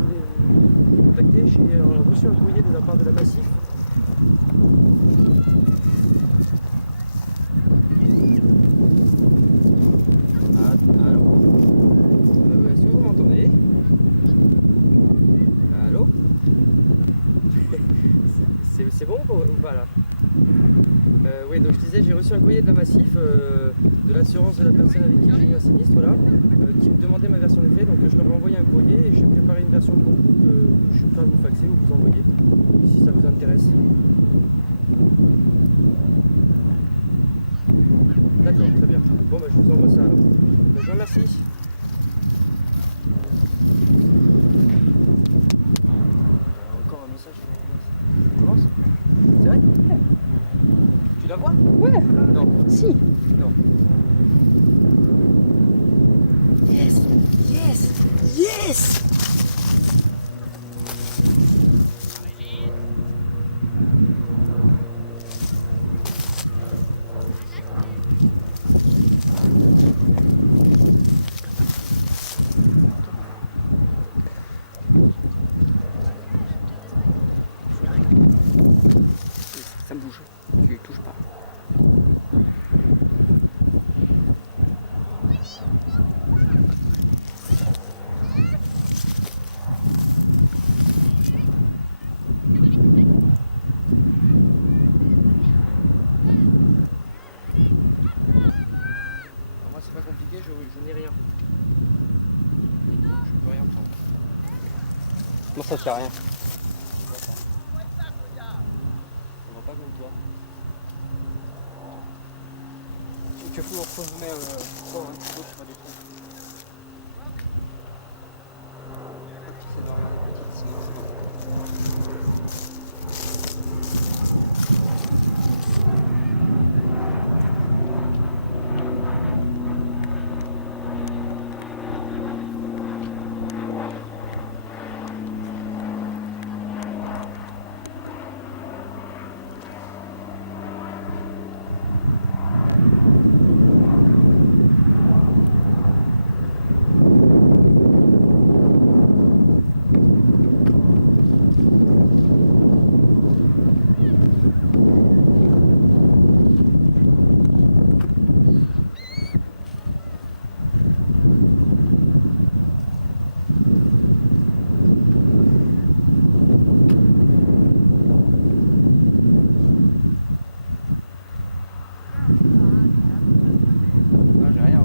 je voulais vous contacter. J'ai reçu un courrier de la part de la Massif. Allô? Est-ce que vous m'entendez? Allô? C'est bon ou pas là? Oui, donc je disais, j'ai reçu un courrier de la Massif, de l'assurance de la personne avec qui j'ai eu un sinistre là, qui me demandait ma version des faits, donc je leur ai envoyé un courrier et j'ai préparé une version pour vous que je suis prêt à vous faxer ou vous envoyer, si ça vous intéresse. D'accord, très bien. Bon, bah, je vous envoie ça alors. Je vous remercie. Encore un message. Je commence? C'est vrai? Tu la vois? Ouais. Non. Si. Non. Yes. Yes. Yes. Ça me bouge. Tu touches pas. Moi, c'est pas compliqué, je n'ai rien. Je peux rien prendre. Non, ça fait rien. On va pas comme toi. Tu fous entre guillemets fort un petit peu sur des trous. C'est de regarder petite, sinon c'est bon. Non, j'ai rien. Hein.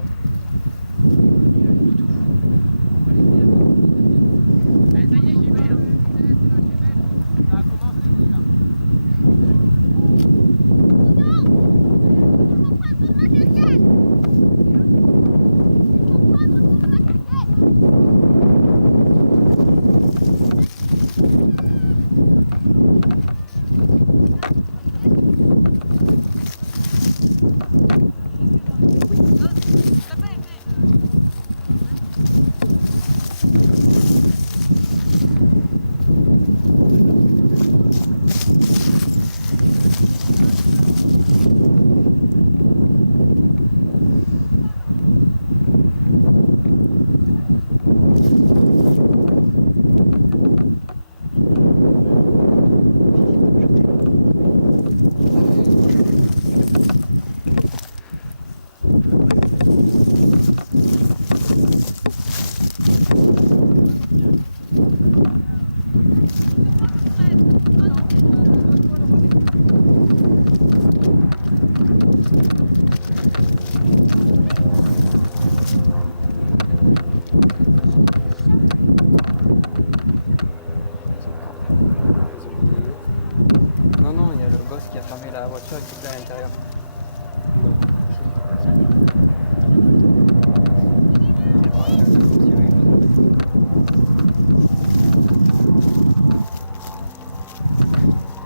Non, non, il y a le gosse qui a fermé la voiture et qui est à l'intérieur.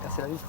Casser la vie.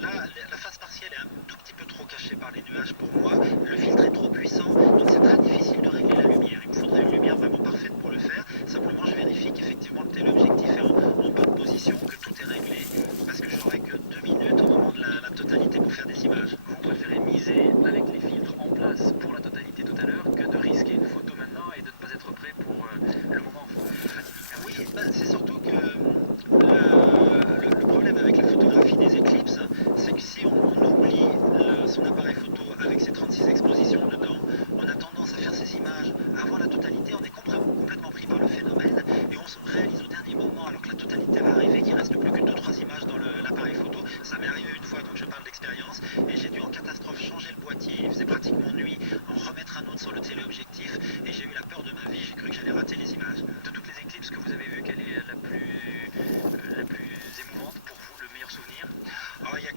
là, la phase partielle est un tout petit peu trop cachée par les nuages pour moi. Le filtre est trop puissant, donc c'est très difficile de régler la lumière. Il me faudrait une lumière vraiment parfaite pour le faire. Simplement, je vérifie qu'effectivement le téléobjectif est en bonne position, que tout est réglé, parce que j'aurai que 2 minutes au moment de la totalité pour faire des images. Vous préférez miser avec les filtres en place pour la totalité tout à l'heure que de risquer une photo maintenant et de ne pas être prêt pour le moment fatidique. Oui, c'est surtout que le problème avec la photographie des éclipses, c'est que si on oublie son appareil photo avec ses 36 expositions dedans, on a tendance à faire ces images avant la totalité, on est complètement pris par le phénomène et on se réalise au dernier moment alors que la totalité va arriver, qu'il ne reste plus que 2-3 images dans l'appareil photo. Ça m'est arrivé une fois, donc je parle d'expérience, et j'ai dû en catastrophe changer le boîtier, il faisait pratiquement nuit, en remettre un autre sur le téléobjectif, et j'ai eu la peur de ma vie, j'ai cru que j'allais rater les images. De toutes les éclipses que vous avez vues, quelle est la plus émouvante pour vous, le meilleur souvenir?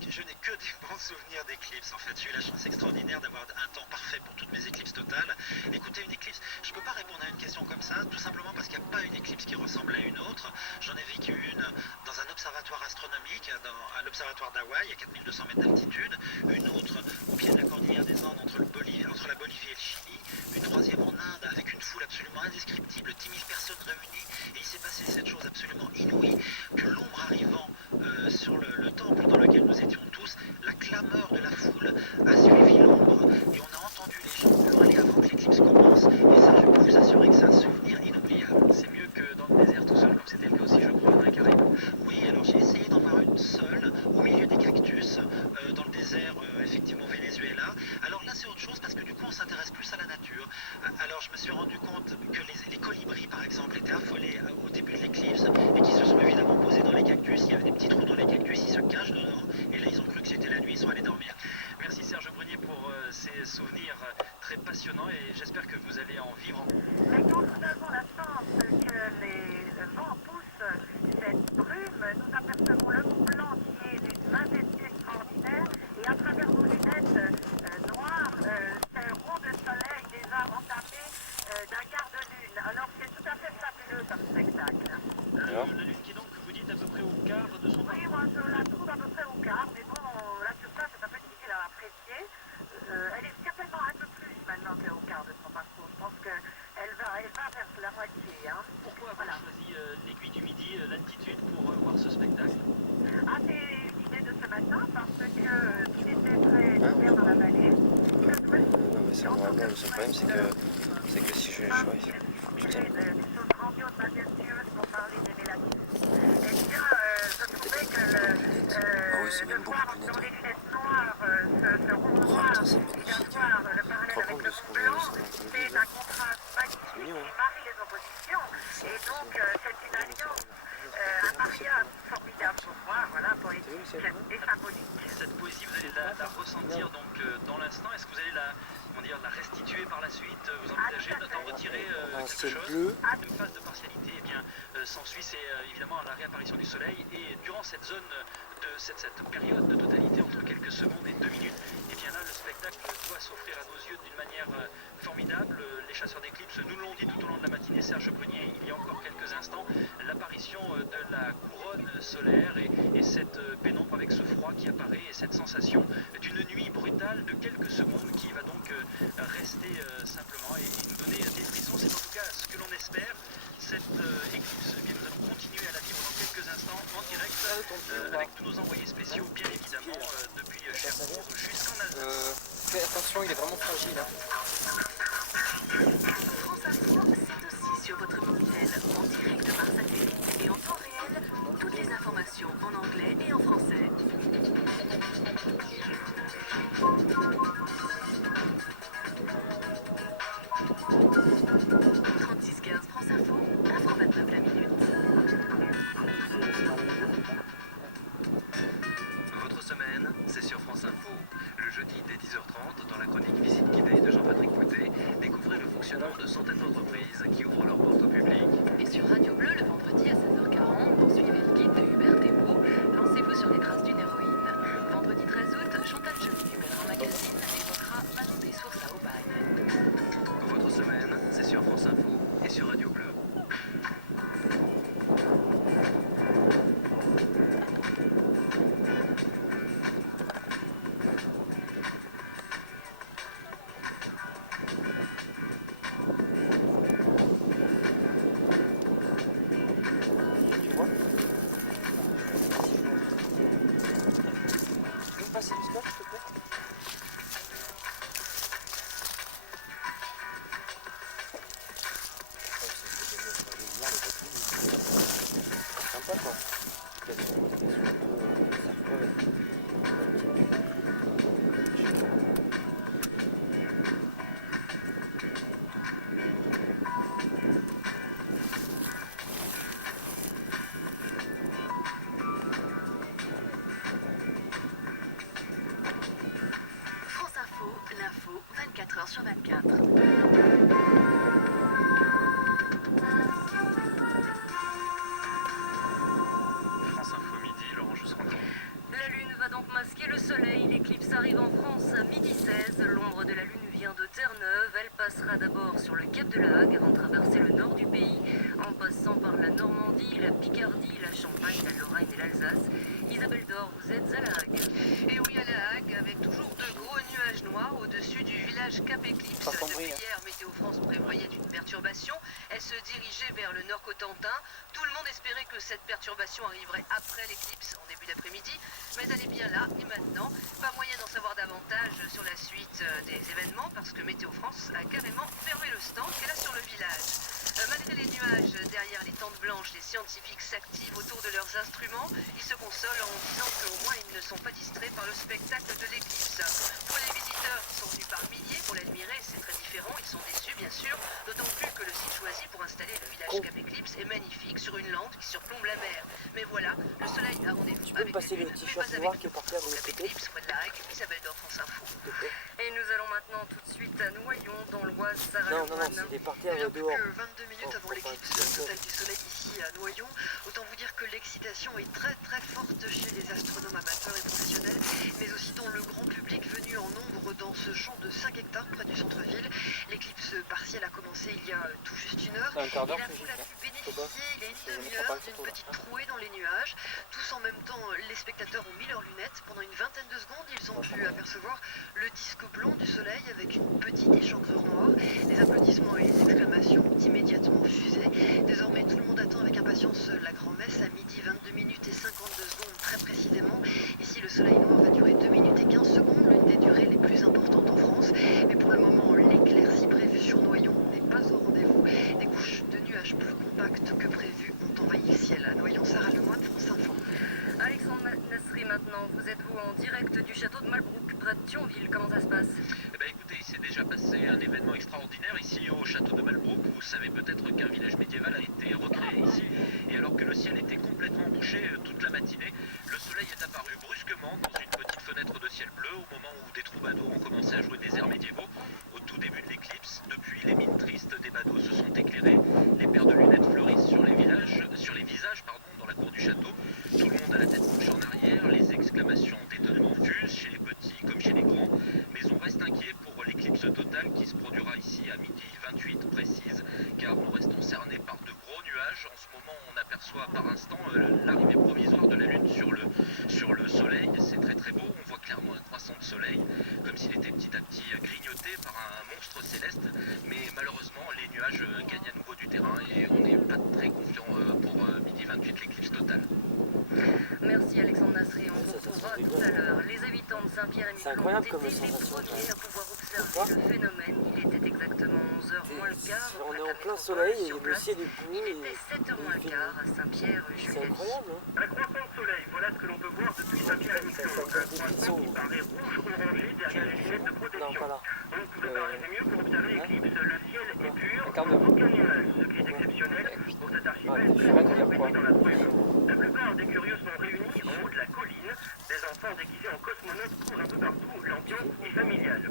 Je n'ai que des bons souvenirs d'éclipses en fait. J'ai eu la chance extraordinaire d'avoir un temps parfait pour toutes mes éclipses totales. Écoutez, une éclipse, je ne peux pas répondre à une question comme ça, tout simplement parce qu'il n'y a pas une éclipse qui ressemble à une autre. J'en ai vécu une dans un observatoire astronomique, à l'observatoire d'Hawaï, à 4200 mètres d'altitude, une autre au pied de la cordillère des Andes entre la Bolivie et le Chili, une troisième en Inde avec une foule absolument indescriptible, 10 000 personnes réunies, et il s'est passé cette chose absolument inouïe, que l'ombre arrivant sur le temple dans lequel nous étions tous, la clameur de la foule a suivi l'ombre et on a entendu les gens hurler avant que l'éclipse commence, et ça je peux vous assurer que c'est un souvenir inoubliable. C'est mieux que dans le désert tout seul, comme c'était le cas aussi je crois dans les Caraïbes. Oui, alors j'ai essayé d'en voir une seule au milieu des cactus dans le désert effectivement Venezuela. Alors là c'est autre chose parce que du coup on s'intéresse plus à la nature. Alors je me suis rendu compte que les colibris par exemple étaient affolés au début de l'éclipse et qui se sont évidemment posés dans les cactus. Il y avait des petits trous dans les cactus, ils se cachent dedans et là ils ont cru que c'était la nuit, ils sont allés dormir. Merci Serge Brunier pour ces souvenirs très passionnants et j'espère que vous allez en vivre. Mais quand nous avons la chance que le vent pousse cette brume, nous apercevons le Mont Blanc qui est d'une majesté extraordinaire et à travers nos lunettes noires, c'est un rond de soleil déjà entamé d'un quart de lune. Alors c'est tout à fait fabuleux comme spectacle. La lune qui donc vous dites à peu près au quart de son Oui, moi je la trouve à peu près au quart, mais bon, la surface est un peu difficile à apprécier. Elle est certainement un peu plus maintenant qu'au quart de son parcours. Je pense qu'elle va vers la moitié. Hein. Pourquoi avoir choisi l'aiguille du midi, l'altitude, pour voir ce spectacle? Ah, c'est une idée de ce matin parce que il était très ouvert dans la vallée. Non mais c'est vraiment le seul problème c'est que si je les choisis, putain. Des choses grandioses, majestueuses pour parler des mélanines. Eh bien, je trouvais que de voir dans les lunettes noires ce rond noir et d'avoir le parallèle avec le rond blanc, c'est un contraste magnifique qui marie les oppositions. Et donc, c'est une alliance, un mariage formidable pour moi, voilà, poétique et symbolique. Cette poésie, vous allez la ressentir donc dans l'instant. Est-ce que vous allez la restituer par la suite? Vous envisagez d'en retirer quelque chose? Une phase de partialité, eh bien, s'ensuit, c'est évidemment la réapparition du soleil. Et durant cette zone de cette période de totalité entre quelques secondes et 2 minutes, et bien là, le spectacle doit s'offrir à nos yeux d'une manière formidable. Les chasseurs d'éclipses nous l'ont dit tout au long de la matinée, Serge Brunier, il y a encore quelques instants, l'apparition de la couronne solaire et cette pénombre avec ce froid qui apparaît et cette sensation d'une nuit brutale de quelques secondes qui va donc rester simplement et nous donner des frissons. C'est en tout cas ce que l'on espère. Cette éclipse, eh bien, nous allons continuer à la vivre dans quelques instants en direct avec tous nos envoyés spéciaux, bien évidemment, depuis Cherbourg jusqu'en Alsace. Fais attention, il est vraiment fragile. Hein. France Info, c'est aussi sur votre mobile, en direct par satellite et en temps réel, toutes les informations en anglais et en français. France Info, 1,29 la minute. Votre semaine, c'est sur France Info. Le jeudi dès 10h30, dans la chronique Visite guidée de Jean-Patrick Coutet, découvrez le fonctionnement de centaines d'entreprises qui ouvrent leurs portes au public. Et sur Radio Bleu, le vendredi à 16h40, poursuivez le guide de Hubert Thébault. Lancez-vous sur les traces d'une héroïne. Vendredi 13 août, Chantal Joly du Grand Magazine évoquera Manon des Sources à Aubagne. Votre semaine, c'est sur France Info et sur Radio Bleu. Enfin, explication un peu cercle. France Info, l'info 24 heures sur 24. France Info midi, Laurent Jousserand. La Lune va donc masquer le soleil. L'éclipse arrive en France à midi 16. L'ombre de la Lune vient de Terre-Neuve. Elle passera d'abord sur le cap de la Hague avant de traverser le nord du pays, en passant par la Normandie, la Picardie, la Champagne, la Lorraine et l'Alsace. Isabelle Dor, vous êtes à la Hague. Et oui, à la Hague, avec toujours de gros nuages noirs au-dessus du village Cap Éclipse. Depuis hier, Météo France prévoyait une perturbation. Elle se dirigeait vers le nord Cotentin. Tout le monde espérait que cette perturbation arriverait après l'éclipse, en début d'après-midi, mais elle est bien là et maintenant. Pas moyen d'en savoir davantage sur la suite des événements parce que Météo France a carrément fermé le stand qu'elle a sur le village. Malgré les nuages derrière les tentes blanches, les scientifiques s'activent autour de leurs instruments. Ils se consolent en disant qu'au moins ils ne sont pas distraits par le spectacle de l'éclipse. Pour les visiteurs qui sont venus par milliers pour l'admirer, c'est très différent. Ils sont déçus bien sûr, d'autant plus que le site choisi pour installer le village Cap Éclipse est magnifique sur une lande qui surplombe la mer. Mais voilà, le soleil a rendez-vous avec passer la le lune, mais t-shirt pas noir avec qui est nous. par terre de Au l'autre Cap côté. Éclipse, près de la Hague, Isabelle Dor, France Info. Et nous allons maintenant tout de suite à Noyon, dans l'Oise, Sarah Non, Lemoine. il est par terre Plus dehors. que 22 minutes avant l'éclipse totale du soleil ici à Noyon. Autant vous dire que l'excitation est très très forte chez les astronomes amateurs et professionnels, mais aussi dans le grand public venu en nombre dans ce champ de 5 hectares près du centre-ville. L'éclipse partielle a commencé il y a tout juste une heure. C'est un quart Et d'heure la que j'y foule a fais. pu bénéficier, il y a une Je ne demi-heure, prends pas le d'une photo, là. petite trouée dans les nuages. Tous en même temps, les spectateurs ont mis leurs lunettes. Pendant une vingtaine de secondes, ils ont pu apercevoir le disque blanc du soleil avec une petite échancrure noire. Les applaudissements et les exclamations ont immédiatement fusé. Désormais, tout le monde attend avec impatience la grand-messe à midi 22 minutes et 52 secondes très précisément. Ici, le soleil noir va durer 2 minutes et 15 secondes, l'une des durées les plus importantes en France. Mais pour le moment, l'éclaircie prévue sur Noyon n'est pas au rendez-vous. Des couches de nuages plus compactes que prévu ont envahi le ciel. À Noyon, Sarah Lemoine, France Info. Alexandre Nasri maintenant, vous êtes vous en direct du château de Malbrouck, près de Thionville, comment ça se passe? Eh bien écoutez, il s'est déjà passé un événement extraordinaire ici au château de Malbrouck. Vous savez peut-être qu'un village médiéval a été recréé ici. Et alors que le ciel était complètement bouché toute la matinée, le soleil est apparu brusquement dans une petite fenêtre de ciel bleu au moment où des troubadours ont commencé à jouer des airs médiévaux. Au tout début de l'éclipse, depuis les mines tristes des badauds se sont éclairées, les paires de lunettes fleurissent sur les visages dans la cour du château. Tout le monde a la tête penchée en arrière, les exclamations d'étonnement fusent chez les petits comme chez les grands, mais on reste inquiet pour l'éclipse totale qui se produira ici à midi 28 précise, car nous restons cernés par de gros nuages. En ce moment, on aperçoit par instant l'arrivée provisoire de la Lune sur le soleil. C'est très très beau, on voit clairement un croissant de soleil, comme s'il était petit à petit grignoté par un monstre céleste, mais malheureusement, les nuages gagnent à nouveau du terrain et on n'est pas très confiant pour midi 28, l'éclipse totale. Merci Alexandre Nasri, on vous retrouvera tout à l'heure. Les habitants de Saint-Pierre et C'est Miquelon incroyable ont comme été les sensation. premiers à pouvoir observer Pourquoi le phénomène. Il était exactement 11h moins le quart. On est auprès de en la plein métropole, soleil et sur le place. ciel est bleu. Il Et était 7h moins le il fait quart à Saint-Pierre, C'est Jules incroyable, hein. Un croissant de soleil, voilà ce que l'on peut voir depuis Saint-Pierre et Miquelon. Un croissant qui paraît rouge-orangé derrière les lunettes de Non, protection. pas là. On ne pouvait pas rêver mieux pour observer l'éclipse. Le ciel est pur, Un quart d'heure. aucun nuage, ce qui est exceptionnel pour cet archipel Ouais, très je vais te dire compétit quoi. dans la brume. La plupart des curieux sont réunis en haut de la colline. Des enfants déguisés en cosmonautes courent un peu partout, l'ambiance est familiale.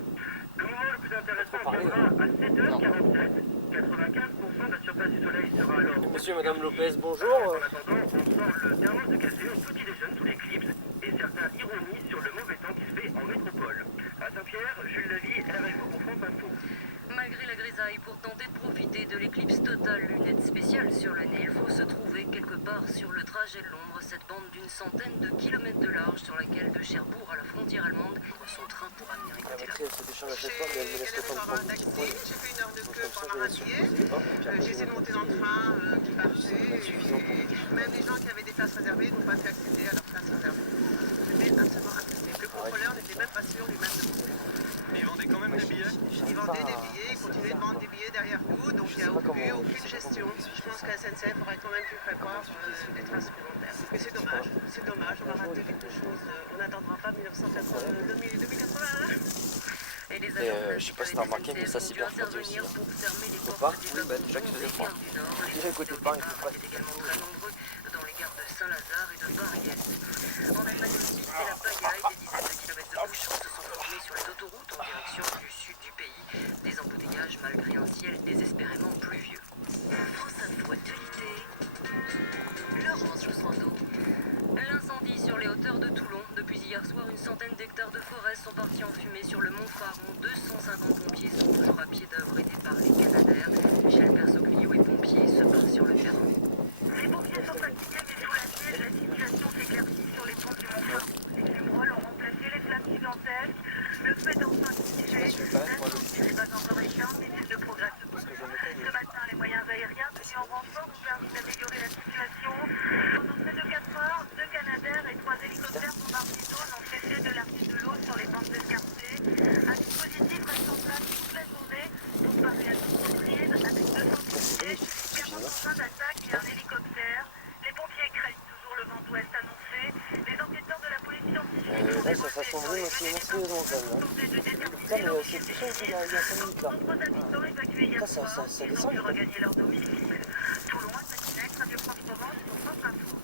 Le moment le plus intéressant viendra à 7h47. 95% de la surface du soleil sera alors... Monsieur et Madame Lopez, bonjour. En attendant, on sort le thermos de café au petit déjeuner sous l'éclipse et certains ironisent sur le mauvais temps qui se fait en métropole. À Saint-Pierre, Jules Lavie, RFO pour France Info. Malgré la grisaille, pour tenter de profiter de l'éclipse totale, lunettes spéciales sur le nez, il faut se trouver quelque part sur le trajet de l'ombre, cette bande d'une centaine de kilomètres de large sur laquelle de Cherbourg à la frontière allemande prend son train pour amener La écouter batterie, elle se décharge à chaque fois, mais elle me laisse le temps de prendre une petite pause. J'ai fait une heure de Donc queue comme ça, pendant je un laisse billet. reposer. Hop, puis après, J'ai essayé de monter dans le train qui partait. suffisant pour Et même les gens qui avaient des places réservées n'ont pas pu accéder à leurs places réservées. C'était absolument impossible. Le contrôleur n'était même pas sûr lui-même de monter. Ils vendaient quand même des billets. Ils vendaient des billets, ils continuaient de vendre des billets derrière nous, donc il n'y a aucune gestion. Je pense que la SNCF aurait quand même pu prévoir des trains supplémentaires. Mais c'est dommage, on a raté quelque chose. On n'attendra pas 2081. Et les je sais pas si t'as remarqué, mais ça c'est hyper froid aussi. Au parc, oui, bah déjà qu'il faisait froid. Déjà côté parc, il fait froid. également très nombreux dans les gares de Saint-Lazare et de Barriès. En Allemagne aussi, c'est la pagaille. Des dizaines de kilomètres de bouchons se sont formés sur les autoroutes en direction du sud du pays. Des embouteillages malgré un ciel désespérément pluvieux. France Info Actualité. Laurence Joussandeau. L'incendie sur les hauteurs de Toulon. Depuis hier soir, une centaine d'hectares de forêt sont partis en fumée sur le mont Faron. 250 pompiers sont toujours à pied d'œuvre aidés par les Canadaires. Michel Persoglio et pompiers se battent sur le terrain. Les pompiers sont fatigués mais soulagés. La situation s'éclaircit sur les ponts du Mont Faron. Les fumerolles ont remplacé les flammes gigantesques. Le feu est enfin figé. L'incendie n'est pas encore éteint, mais il ne progresse pas. Ce matin, les moyens aériens venus en renfort ont permis d'améliorer la situation. Pendant près de 4 heures, 2 Canadaires et 3 hélicoptères bombardiers n'ont cessé de larguer de l'eau sur les bandes escarpées. Un dispositif reste en place toute la journée pour parer à toute reprise avec 200 pompiers, 40 trains d'attaque et un hélicoptère. Les pompiers craignent toujours le vent d'ouest annoncé. Les enquêteurs de la police scientifique Là, ça façon bruit aussi monstrueusement quand même. Putain, mais c'est tout seul qu'il y a 5 minutes là. nombreux habitants évacués hier Ça soir, descend. ils ont pu regagner leur domicile. Toulon, Satinec, Radio France Provence pour France Info.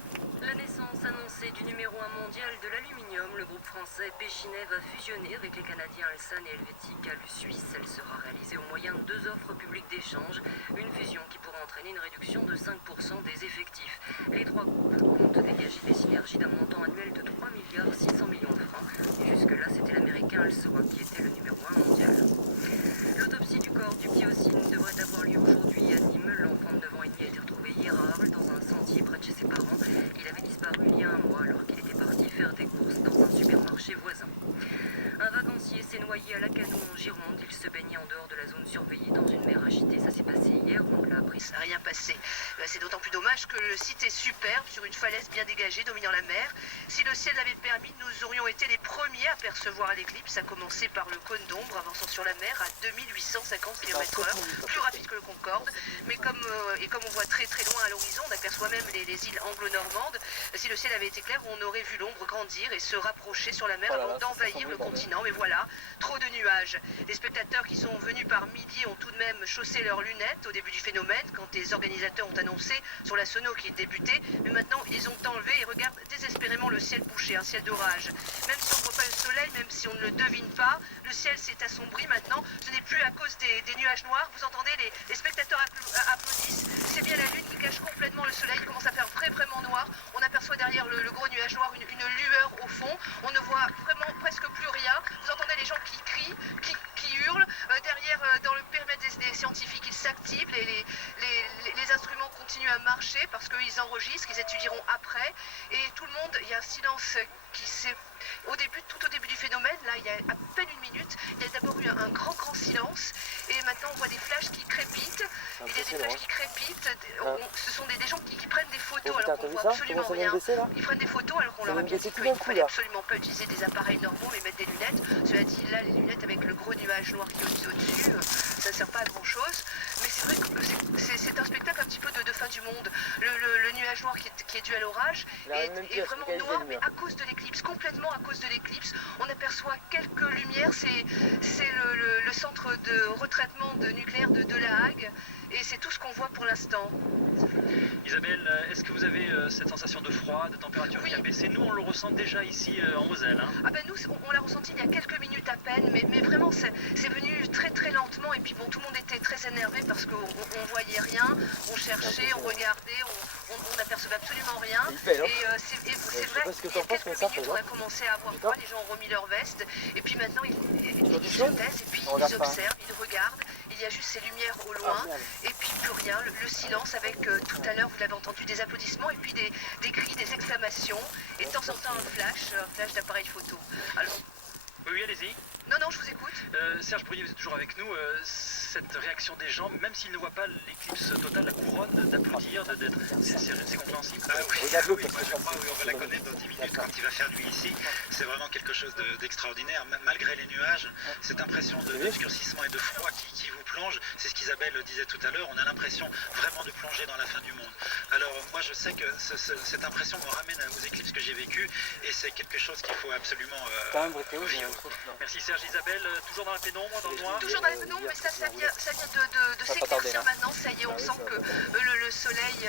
La naissance annoncée du numéro 1 mondial de l'aluminium, le groupe français Péchinet va fusionner avec les Canadiens Alsan et Helvetica Suisse. Elle sera réalisée au moyen de 2 offres publiques d'échange, une fusion qui pourra entraîner une réduction de 5% des effectifs. Les 3 groupes comptent dégager des synergies d'un montant annuel de 3 milliards 600 millions de francs. Et jusque-là, c'était l'américain Alsoa qui était le numéro 1 mondial. L'autopsie du corps du petit Ossine devrait avoir lieu aujourd'hui à Nîmes. L'enfant de 9 ans et demi a été retrouvé hier à Arles dans un sentier près de chez ses parents. Il avait disparu il y a un mois alors qu'il était parti faire des courses dans un supermarché voisin. Un vacancier s'est noyé à Lacanau en Gironde. Il se baignait en dehors de la zone surveillée dans une mer agitée. Ça s'est passé hier, on l'a appris. Ça n'a rien passé. C'est d'autant plus dommage que le site est superbe, sur une falaise bien dégagée, dominant la mer. Si le ciel l'avait permis, nous aurions été les premiers à percevoir l'éclipse, à commencer par le cône d'ombre avançant sur la mer à 2850 km/h, plus rapide que le Concorde. Mais comme on voit très très loin à l'horizon, on aperçoit même les îles anglo-normandes. Si le ciel avait été clair, on aurait vu l'ombre grandir et se rapprocher sur la mer avant d'envahir le continent. Mais voilà, trop de nuages. Les spectateurs qui sont venus par milliers ont tout de même chaussé leurs lunettes au début du phénomène, quand les organisateurs ont annoncé sur la sono qui débutait. Mais maintenant, ils ont enlevé et regardent désespérément le ciel bouché, un ciel d'orage. Même si on ne voit pas le soleil, même si on ne le devine pas, le ciel s'est assombri maintenant. Ce n'est plus à cause des nuages noirs. Vous entendez, les spectateurs applaudissent. C'est bien la lune qui cache complètement le soleil. Il commence à faire vraiment noir. On aperçoit derrière le gros nuage noir une lueur au fond. On ne voit vraiment presque plus rien. Vous entendez les gens qui crient, qui hurlent. Derrière, dans le périmètre des scientifiques, ils s'activent. Les instruments continuent à marcher parce qu'ils enregistrent, qu'ils étudieront après. Et tout le monde, il y a un silence qui s'est... Tout au début du phénomène, là, il y a à peine une minute, il y a d'abord eu un grand silence. Et maintenant, on voit des flashs qui crépitent. Il y a des flashs qui crépitent. Ce sont des gens qui prennent des photos alors qu'on ne voit absolument rien. Ils prennent des photos alors qu'on leur a bien dit qu'il ne fallait absolument pas utiliser des appareils normaux mais mettre des lunettes. Cela dit, là, les lunettes avec le gros nuage noir qui est au-dessus, ça ne sert pas à grand-chose. Mais c'est vrai que c'est un spectacle un petit peu de fin du monde. Le nuage noir qui est dû à l'orage est vraiment noir, mais à cause de l'éclipse, complètement à cause de l'éclipse. On aperçoit quelques lumières, c'est le centre de retraitement de nucléaire de La Hague, et c'est tout ce qu'on voit pour l'instant. Isabelle, est-ce que vous avez cette sensation de froid, de température qui a baissé? Nous, on le ressent déjà ici en Moselle. Hein. Ah ben nous, on l'a ressenti il y a quelques minutes à peine, mais vraiment c'est venu très très lentement, et puis bon, tout le monde était très énervé parce qu'on voyait rien, on cherchait, on regardait, on n'apercevait absolument rien. Et c'est vrai qu'il y a quelques minutes, on a commencé à avoir froid, les gens ont remis leur veste, et puis maintenant ils se taisent, et puis ils observent, ils regardent, il y a juste ces lumières au loin, et puis plus rien, le silence avec tout à l'heure, vous l'avez entendu, des applaudissements, et puis des cris, des exclamations, et de temps en temps un flash d'appareil photo. Alors, oui, allez-y. Non, non, je vous écoute. Serge Brunier, vous êtes toujours avec nous. Cette réaction des gens, même s'ils ne voient pas l'éclipse totale, la couronne, d'applaudir, c'est compréhensible. Regarde-le, Oui, parce moi, que je crois, oui, on va la connaître dans 10 minutes quand il va faire nuit ici. C'est vraiment quelque chose d'extraordinaire. Malgré les nuages, cette impression d'obscurcissement et de froid qui vous plonge, c'est ce qu'Isabelle disait tout à l'heure, on a l'impression vraiment de plonger dans la fin du monde. Alors moi je sais que cette impression me ramène aux éclipses que j'ai vécues et c'est quelque chose qu'il faut absolument vivre. Merci Serge. Isabelle, toujours dans la pénombre, dans le noir? Toujours dans la pénombre, mais ça vient de s'éclaircir maintenant. Ça y est, on sent que le soleil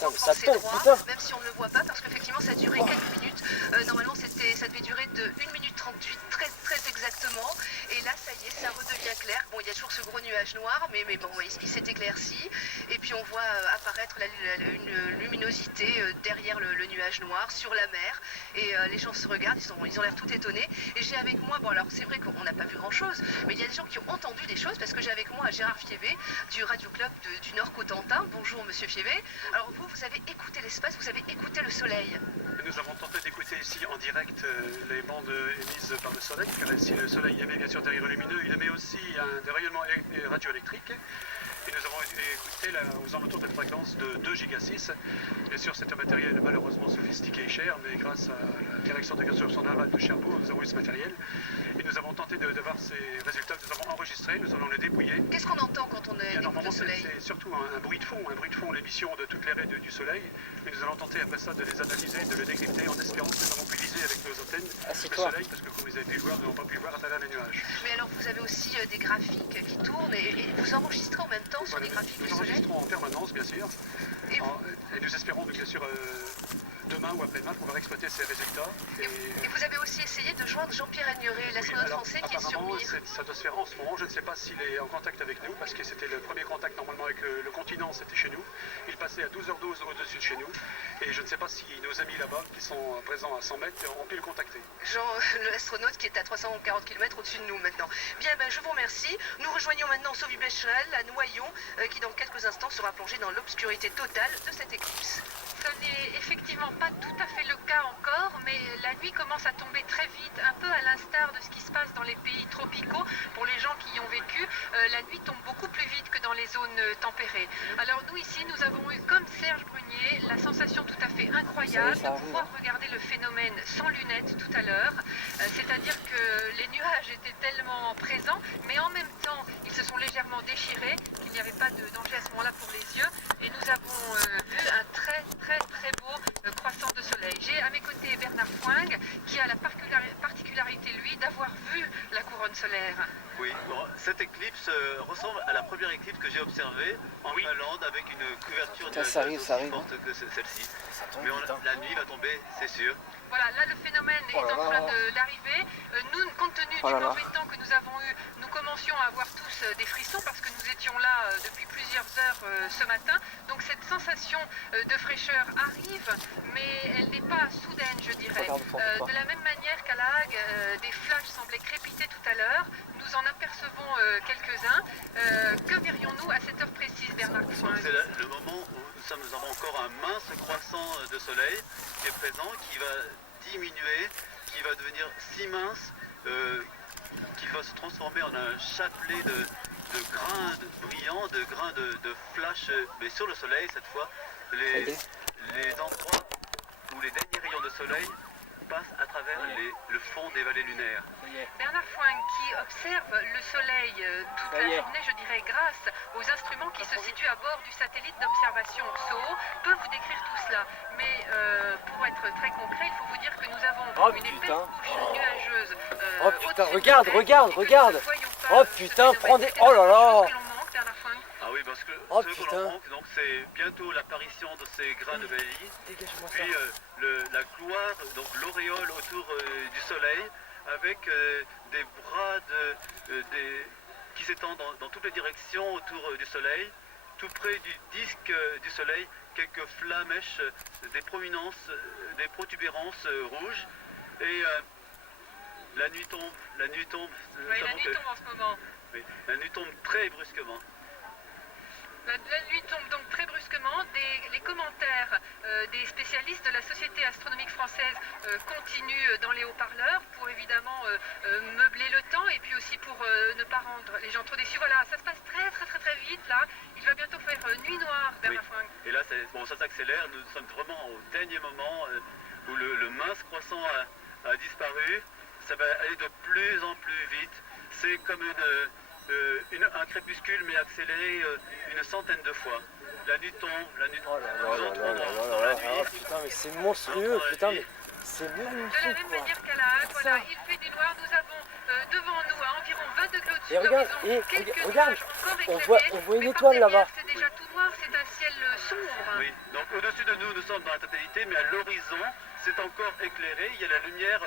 reprend ses droits, même si on ne le voit pas, parce qu'effectivement ça a duré quelques minutes. Normalement ça devait durer de 1 minute 38, très exactement. Et là ça y est, ça redevient clair. Bon, il y a toujours ce gros nuage noir, mais bon, il s'est éclairci. Et puis on voit apparaître une luminosité derrière le nuage noir, sur la mer. Et les gens se regardent, ils ont l'air tout étonnés. Et j'ai avec moi, bon alors c'est vrai qu'on n'a pas vu grand chose, mais il y a des gens qui ont entendu des choses, parce que j'ai avec moi Gérard Fievé du Radio Club du Nord Cotentin. Bonjour Monsieur Fievé. Alors vous avez écouté l'espace, vous avez écouté le soleil. Nous avons tenté d'écouter ici en direct les bandes émises par le soleil, car si le soleil émet bien sûr des rayons lumineux, il émet aussi des rayonnements radioélectriques. Et nous avons écouté aux alentours de fréquence de 2 giga-6. Bien sûr, c'est un matériel malheureusement sophistiqué et cher, mais grâce à la direction de construction navale de Cherbourg, nous avons eu ce matériel. Et nous avons tenté de voir ces résultats que nous avons enregistrés, nous allons les dépouiller. Qu'est-ce qu'on entend quand on écoute le soleil? C'est surtout un bruit de fond, l'émission de toutes les raies du soleil. Et nous allons tenter après ça de les analyser, de les décrypter, en espérant que nous avons pu viser avec nos antennes le soleil, parce que comme vous avez pu voir, nous n'avons pas pu le voir à travers les nuages. Mais alors vous avez aussi des graphiques qui tournent et vous enregistrez en même temps sur les graphiques du Nous soleil? enregistrons en permanence, bien sûr. Et nous espérons, bien sûr, demain ou après-demain, pouvoir exploiter ces résultats. Et vous avez aussi essayé de joindre Jean-Pierre Agneray, l'astronaute français qui est sur Mir. Ça doit se faire en ce moment. Je ne sais pas s'il est en contact avec nous, parce que c'était le premier contact normalement avec le continent, c'était chez nous. Il passait à 12h12 au-dessus de chez nous. Et je ne sais pas si nos amis là-bas, qui sont présents à 100 mètres, ont pu le contacter. Jean, l'astronaute qui est à 340 km au-dessus de nous maintenant. Bien, je vous remercie. Nous rejoignons maintenant Sauvy-Becherel, à Noyon, qui dans quelques instants sera plongé dans l'obscurité totale de cette éclipse. Ce n'est effectivement pas tout à fait le cas encore, mais la nuit commence à tomber très vite, un peu à l'instar de ce qui se passe dans les pays tropicaux. Pour les gens qui y ont vécu, la nuit tombe beaucoup plus vite que dans les zones tempérées. Alors nous ici, nous avons eu, comme Serge Brunier, la sensation tout à fait incroyable de pouvoir regarder le phénomène sans lunettes tout à l'heure. C'est-à-dire que les nuages étaient tellement présents, mais en même temps, ils se sont légèrement déchirés, qu'il n'y avait pas de danger à ce moment-là pour les yeux. Et nous avons vu un très beau croissant de soleil. J'ai à mes côtés Bernard Fouing, qui a la particularité, lui, d'avoir vu la couronne solaire. Oui, bon, cette éclipse ressemble à la première éclipse que j'ai observée en Finlande, avec une couverture nuageuse aussi forte que celle-ci. Mais la nuit va tomber, c'est sûr. Voilà, là le phénomène est en train d'arriver. Nous, compte tenu du mauvais temps que nous avons eu, nous commencions à avoir tous des frissons parce que nous étions là depuis plusieurs heures ce matin. Donc cette sensation de fraîcheur arrive, mais elle n'est pas soudaine, je dirais. De la même manière qu'à La Hague, des flashs semblaient crépiter tout à l'heure. Nous en apercevons quelques-uns. Que verrions-nous à cette heure précise, Bernard Fouing? C'est le moment où nous avons encore un mince croissant de soleil qui est présent, qui va diminuer, qui va devenir si mince, qui va se transformer en un chapelet de grains brillants, de grains de flash, mais sur le soleil cette fois. Les endroits où les derniers rayons de soleil passent à travers le fond des vallées lunaires. Bernard Fouing, qui observe le soleil toute la journée, je dirais, grâce aux instruments qui se situent à bord du satellite d'observation SOHO, peut vous décrire tout cela. Mais pour être très concret, il faut vous dire que nous avons une épaisse couche nuageuse. Oh putain, regarde. Oh putain, prends des... Oh là là. Ah oui, parce que ce que l'on manque, donc c'est bientôt l'apparition de ces grains de Bailly, puis la gloire, donc l'auréole autour du soleil, avec des bras qui s'étendent dans toutes les directions autour du soleil, tout près du disque du soleil, quelques flamèches, des prominences, des protubérances rouges, et la nuit tombe. Oui, la nuit tombe en ce moment. Oui, la nuit tombe très brusquement. La nuit tombe donc très brusquement, les commentaires des spécialistes de la Société astronomique française continuent dans les haut-parleurs pour évidemment meubler le temps et puis aussi pour ne pas rendre les gens trop déçus. Voilà, ça se passe très vite là. Il va bientôt faire nuit noire, Bernard Frinck. Et là, ça s'accélère. Nous sommes vraiment au dernier moment où le mince croissant a disparu. Ça va aller de plus en plus vite. C'est comme un crépuscule, mais accéléré une centaine de fois. La nuit tombe, nous entrons dans la nuit. Putain, mais c'est monstrueux, putain, mais c'est De la magnifique, même quoi. manière qu'à La Hague, voilà, il fait du noir. Nous avons devant nous à environ 20 degrés au-dessus Et de regarde, l'horizon, quelques regarde, nuages encore on éclairés, voit une mais par étoile là-bas. derrière, c'est déjà tout noir, c'est un ciel sombre. Oui, donc au-dessus de nous, nous sommes dans la totalité, mais à l'horizon, c'est encore éclairé. Il y a la lumière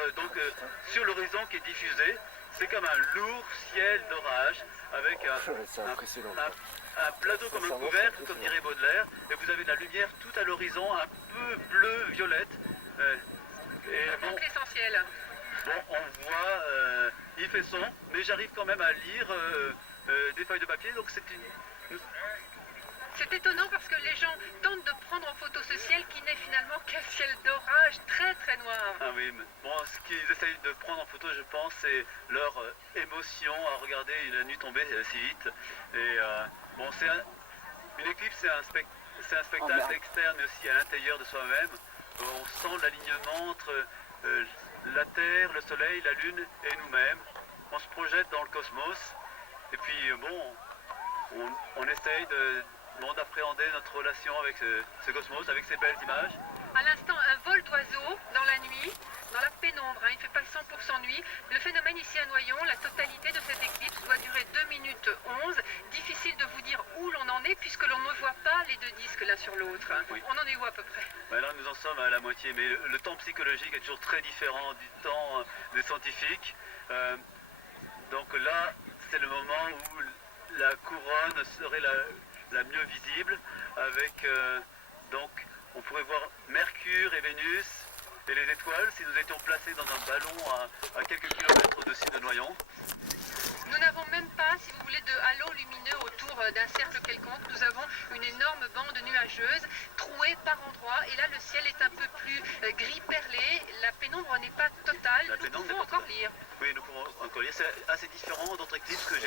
sur l'horizon qui est diffusée. C'est comme un lourd ciel d'orage avec un plateau comme un couvercle, comme dirait Baudelaire. Et vous avez de la lumière tout à l'horizon, un peu bleu-violette. Donc l'essentiel. Bon, on voit, il fait sombre, mais j'arrive quand même à lire des feuilles de papier, donc c'est une... C'est étonnant parce que les gens tentent de prendre en photo ce ciel qui n'est finalement qu'un ciel d'orage très noir. Ah oui, mais bon, ce qu'ils essayent de prendre en photo, je pense, c'est leur émotion à regarder la nuit tomber si vite. Et bon, une éclipse, c'est un spectacle externe, mais aussi à l'intérieur de soi-même. On sent l'alignement entre la Terre, le Soleil, la Lune et nous-mêmes. On se projette dans le cosmos. Et puis, bon, on essaye d'appréhender notre relation avec ce cosmos, avec ces belles images. À l'instant, un vol d'oiseaux dans la nuit, dans la pénombre, il ne fait pas 100% nuit. Le phénomène ici à Noyon, la totalité de cette éclipse doit durer 2 minutes 11. Difficile de vous dire où l'on en est puisque l'on ne voit pas les deux disques l'un sur l'autre. Oui. On en est où à peu près? Ben là, nous en sommes à la moitié, mais le temps psychologique est toujours très différent du temps des scientifiques. Donc là, c'est le moment où la couronne serait la mieux visible, avec donc on pourrait voir Mercure et Vénus et les étoiles si nous étions placés dans un ballon à quelques kilomètres au-dessus de Noyon. Nous n'avons même pas, si vous voulez, de halo lumineux autour d'un cercle quelconque. Nous avons une énorme bande nuageuse, trouée par endroits. Et là, le ciel est un peu plus gris perlé. La pénombre n'est pas totale. Nous pouvons encore lire. Oui, nous pouvons encore lire. C'est assez différent d'autres éclipses que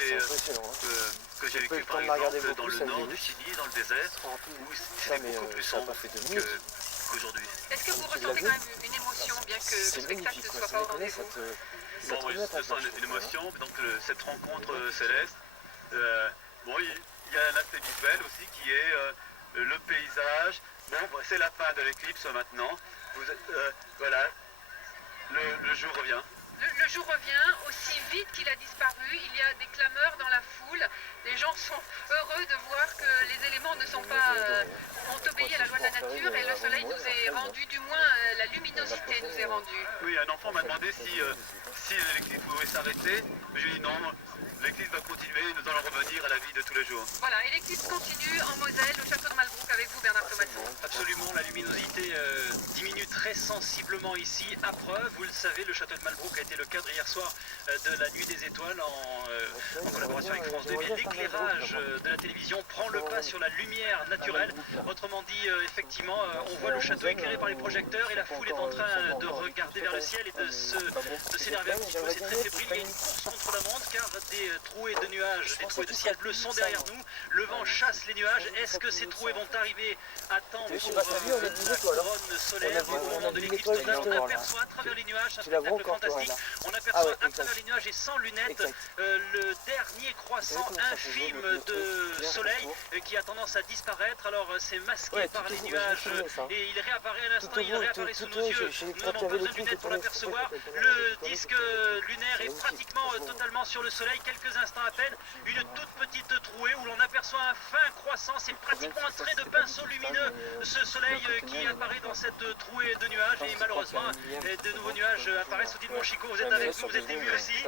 j'ai vécues, par exemple, dans le nord du Chili, dans le désert, où c'est beaucoup plus sombre qu'aujourd'hui. Est-ce que vous ressentez quand même une émotion, bien que le spectacle ne soit pas au rendez-vous? Bon, oui, je sens une émotion, donc cette rencontre céleste. Bon, il y a un aspect visuel aussi qui est le paysage. Bon, c'est la fin de l'éclipse maintenant. Voilà, le jour revient. Le jour revient aussi vite qu'il a disparu. Il y a des clameurs dans la foule. Les gens sont heureux de voir que les éléments ne sont pas ont obéi à la loi de la nature et le soleil nous est rendu, du moins la luminosité nous est rendue. Oui, un enfant m'a demandé si l'éclipse pouvait s'arrêter. Je lui ai dit non, l'éclipse va continuer, nous allons revenir à la vie de tous les jours. Voilà, et l'éclipse continue en Moselle, au château de Malbrouck, avec vous Bernard Thomasson. Absolument, la luminosité diminue très sensiblement ici. À preuve, vous le savez, le château de Malbrouck a été le cadre hier soir de la Nuit des Étoiles en collaboration avec France 2. Mais l'éclairage de la télévision prend le pas sur la lumière naturelle. Autrement dit, effectivement, on voit le château éclairé par les projecteurs et la foule est en train de regarder vers le ciel et de s'énerver un petit peu. C'est très fébrile. Il y a une course contre la montre car des trouées de nuages, des trouées de ciel bleu sont derrière nous. Le vent chasse les nuages. Est-ce que ces trouées vont arriver à temps pour la couronne solaire au moment de l'éclipse totale? On aperçoit à travers les nuages un spectacle fantastique. On aperçoit à travers les nuages et sans lunettes le dernier croissant infime de soleil qui a tendance à disparaître. Alors c'est masqué par les nuages et il réapparaît à l'instant, il réapparaît sous nos yeux. Nous n'avons pas besoin de lunettes pour l'apercevoir. Le disque lunaire est pratiquement totalement sur le soleil. Quelques instants à peine, une toute petite trouée où l'on aperçoit un fin croissant. C'est pratiquement un trait de pinceau lumineux, ce soleil qui apparaît dans cette trouée de nuages. Et malheureusement, de nouveaux nuages apparaissent. Odile Monchico, vous êtes avec nous, vous êtes ému aussi.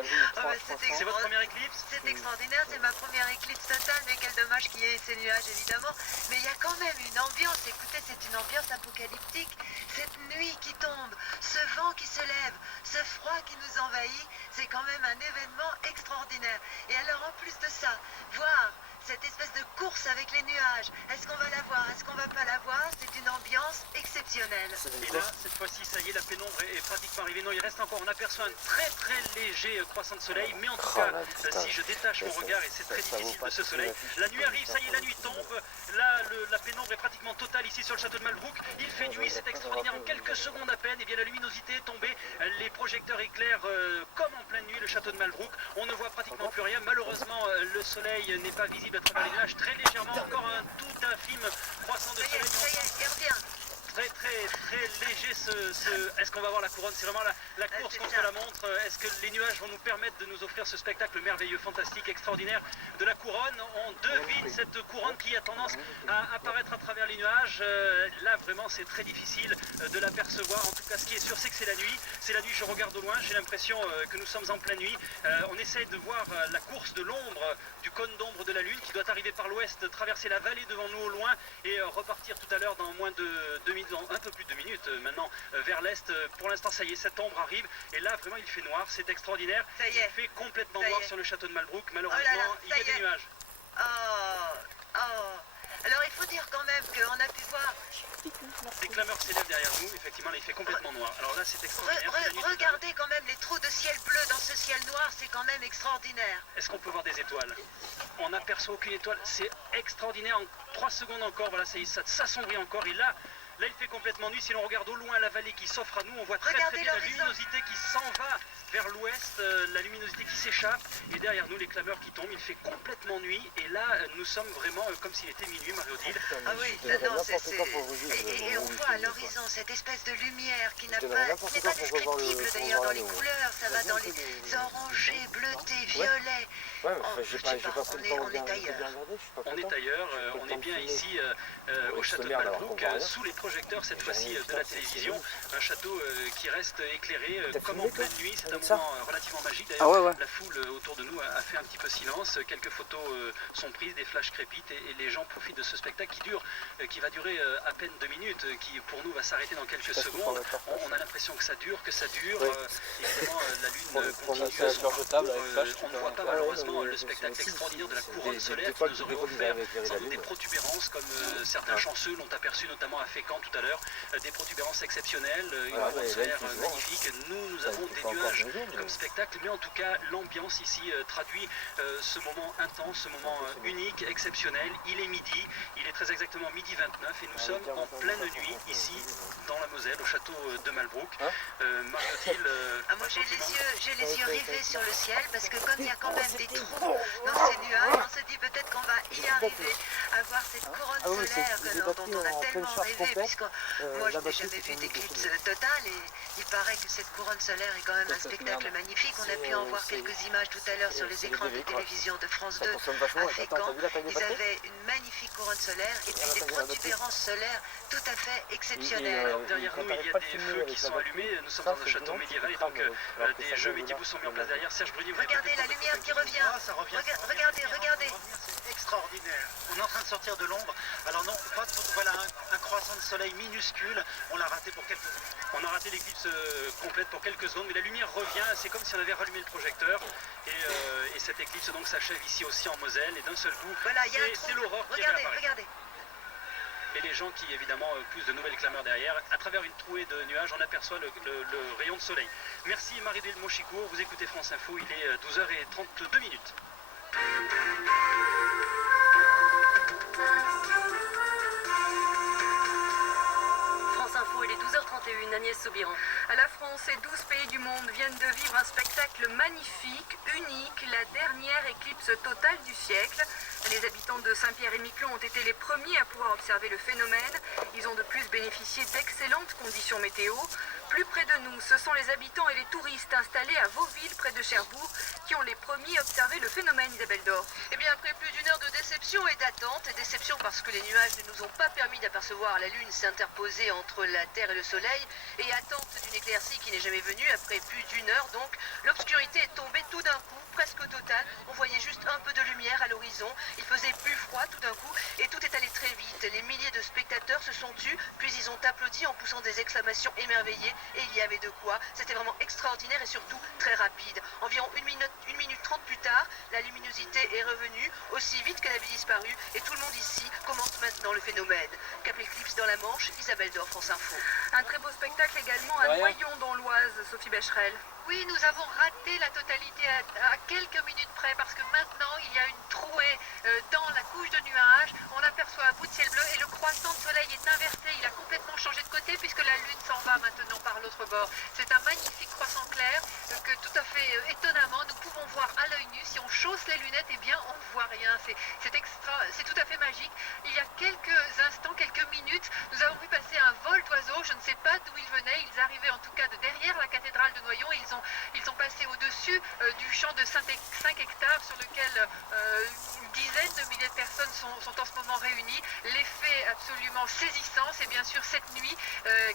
C'est votre première éclipse? C'est extraordinaire, c'est ma première éclipse totale, mais quel dommage qu'il y ait ces nuages évidemment. Mais il y a quand même une ambiance, écoutez, c'est une ambiance apocalyptique. Cette nuit qui tombe, ce vent qui se lève, ce froid qui nous envahit, c'est quand même un événement extraordinaire. Et alors en plus de ça, voir cette espèce de course avec les nuages. Est-ce qu'on va la voir? Est-ce qu'on va pas la voir? C'est une ambiance exceptionnelle. Et là, cette fois-ci, ça y est, la pénombre est pratiquement arrivée. Non, il reste encore, on aperçoit un très léger croissant de soleil, mais en tout cas, si je détache mon regard, et c'est très difficile de ce soleil, la nuit arrive, ça y est, la nuit tombe. Là, la pénombre est pratiquement totale ici sur le château de Malbrouck. Il fait nuit, c'est extraordinaire, en quelques secondes à peine, et bien la luminosité est tombée. Les projecteurs éclairent comme en pleine nuit le château de Malbrouck. On ne voit pratiquement plus rien. Malheureusement, le soleil n'est pas visible à travers les nuages. Très légèrement, encore un tout infime croissant de soleil. Ça y est, il revient. Très léger Est-ce qu'on va voir la couronne? C'est vraiment la course contre la montre. Est-ce que les nuages vont nous permettre de nous offrir ce spectacle merveilleux, fantastique, extraordinaire de la couronne? On devine cette couronne qui a tendance à apparaître à travers les nuages. Là, vraiment, c'est très difficile de l'apercevoir. En tout cas, ce qui est sûr, c'est que c'est la nuit. C'est la nuit, je regarde au loin. J'ai l'impression que nous sommes en pleine nuit. On essaye de voir la course de l'ombre, du cône d'ombre de la Lune qui doit arriver par l'ouest, traverser la vallée devant nous au loin et repartir tout à l'heure dans moins de 2 minutes. Un peu plus de 2 minutes maintenant vers l'est. Pour l'instant, ça y est, cette ombre arrive et là vraiment il fait noir, c'est extraordinaire. Ça y est. Il fait complètement noir sur le château de Malbrouck. Malheureusement, il y a des nuages. Alors il faut dire quand même qu'on a pu voir des clameurs s'élèvent derrière nous. Effectivement, là il fait complètement noir. Alors là c'est extraordinaire. Regardez quand même les trous de ciel bleu dans ce ciel noir, c'est quand même extraordinaire. Est-ce qu'on peut voir des étoiles? On n'aperçoit aucune étoile, c'est extraordinaire. En 3 secondes encore, voilà, ça s'assombrit encore et là il fait complètement nuit. Si l'on regarde au loin la vallée qui s'offre à nous, on voit très bien la luminosité qui s'en va vers l'ouest, la luminosité qui s'échappe. Et derrière nous, les clameurs qui tombent. Il fait complètement nuit. Et là, nous sommes vraiment comme s'il était minuit, Marie-Odile. Ah oui, non, et on voit à l'horizon cette espèce de lumière qui n'est pas descriptible d'ailleurs dans les couleurs. Ça va dans les orangés, bleutés, violets. On est ailleurs. On est ailleurs, on est bien ici au château de Malbrouck, sous les projecteurs cette fois-ci de la télévision. Un château qui reste éclairé comme en pleine nuit. C'est un moment relativement magique. D'ailleurs, la foule autour de nous a fait un petit peu silence. Quelques photos sont prises, des flashs crépitent et les gens profitent de ce spectacle qui va durer à peine 2 minutes, qui pour nous va s'arrêter dans quelques secondes. On a l'impression que ça dure. Évidemment, la lune continue son parcours. On ne voit pas malheureusement le spectacle extraordinaire de la couronne solaire qui nous aurait offert sans doute des protubérances comme certains chanceux l'ont aperçu notamment à Fécamp tout à l'heure, des protubérances exceptionnelles, une couronne solaire magnifique. Nous avons des nuages comme spectacle, mais en tout cas l'ambiance ici traduit ce moment intense, ce moment unique, exceptionnel. Il est midi, il est très exactement midi 29 et nous sommes en pleine nuit ici dans la Moselle au château de Malbrouck. Marie-Odile, moi j'ai les yeux rivés sur le ciel parce que comme il y a quand même des trous dans ces nuages, on se dit peut-être qu'on va y arriver à voir cette couronne solaire dont on a tellement rêvé, puisque moi je n'ai jamais vu d'éclipse totale et il paraît que cette couronne solaire est quand même un spectacle magnifique. On a pu en voir quelques images tout à l'heure sur les écrans de télévision de France 2 à Fécamp. Ils avaient une magnifique couronne solaire et puis des protubérances solaires tout à fait exceptionnelles. Alors derrière nous il y a des feux qui sont allumés. Nous sommes dans un château médiéval et donc des jeux médiévaux sont mis en place derrière. Serge Brunier, regardez la lumière qui revient. Regardez. C'est extraordinaire. On est en train de sortir de l'ombre. Alors non, voilà un croissant de soleil minuscule. On l'a raté pour quelques secondes. On a raté l'éclipse complète pour quelques secondes, mais la lumière revient. C'est comme si on avait rallumé le projecteur. Et cette éclipse donc s'achève ici aussi en Moselle. Et d'un seul coup, c'est l'aurore qui réapparaît. Regardez. Et les gens qui évidemment poussent de nouvelles clameurs derrière. À travers une trouée de nuages, on aperçoit le rayon de soleil. Merci Marie-Odile Mochicourt. Vous écoutez France Info. Il est 12h32 minutes. France Info, il est 12h31, Agnès Saubiran. La France et 12 pays du monde viennent de vivre un spectacle magnifique, unique, la dernière éclipse totale du siècle. Les habitants de Saint-Pierre-et-Miquelon ont été les premiers à pouvoir observer le phénomène. Ils ont de plus bénéficié d'excellentes conditions météo. Plus près de nous, ce sont les habitants et les touristes installés à Vauville, près de Cherbourg, qui ont les premiers observé le phénomène, Isabelle Dor. Eh bien, après plus d'1 heure de déception et d'attente, déception parce que les nuages ne nous ont pas permis d'apercevoir la Lune s'interposer entre la Terre et le Soleil, et attente d'une éclaircie qui n'est jamais venue, après plus d'1 heure donc, l'obscurité est tombée tout d'un coup, presque totale. On voyait juste un peu de lumière à l'horizon. Il faisait plus froid tout d'un coup et tout est allé très vite. Les milliers de spectateurs se sont tus, puis ils ont applaudi en poussant des exclamations émerveillées. Et il y avait de quoi. C'était vraiment extraordinaire et surtout très rapide. Environ 1 minute 30 plus tard, la luminosité est revenue aussi vite qu'elle avait disparu. Et tout le monde ici commente maintenant le phénomène. Cap Eclipse dans la Manche, Isabelle Dor, France Info. Un très beau spectacle également à Noyon dans l'Oise, Sophie Becherel. Oui, nous avons raté la totalité à quelques minutes près parce que maintenant il y a une trouée dans la couche de nuages. On aperçoit un bout de ciel bleu et le croissant de soleil est inversé. Il a complètement changé de côté puisque la lune s'en va maintenant par l'autre bord. C'est un magnifique croissant clair que tout à fait étonnamment nous pouvons voir à l'œil nu. Si on chausse les lunettes, eh bien on ne voit rien. C'est extra, c'est tout à fait magique. Il y a quelques instants, quelques minutes, nous avons vu passer un vol d'oiseaux. Je ne sais pas d'où ils venaient. Ils arrivaient en tout cas de derrière la cathédrale de Noyon. Ils sont passés au-dessus du champ de 5 hectares sur lequel une dizaine de milliers de personnes sont en ce moment réunies. L'effet absolument saisissant, c'est bien sûr cette nuit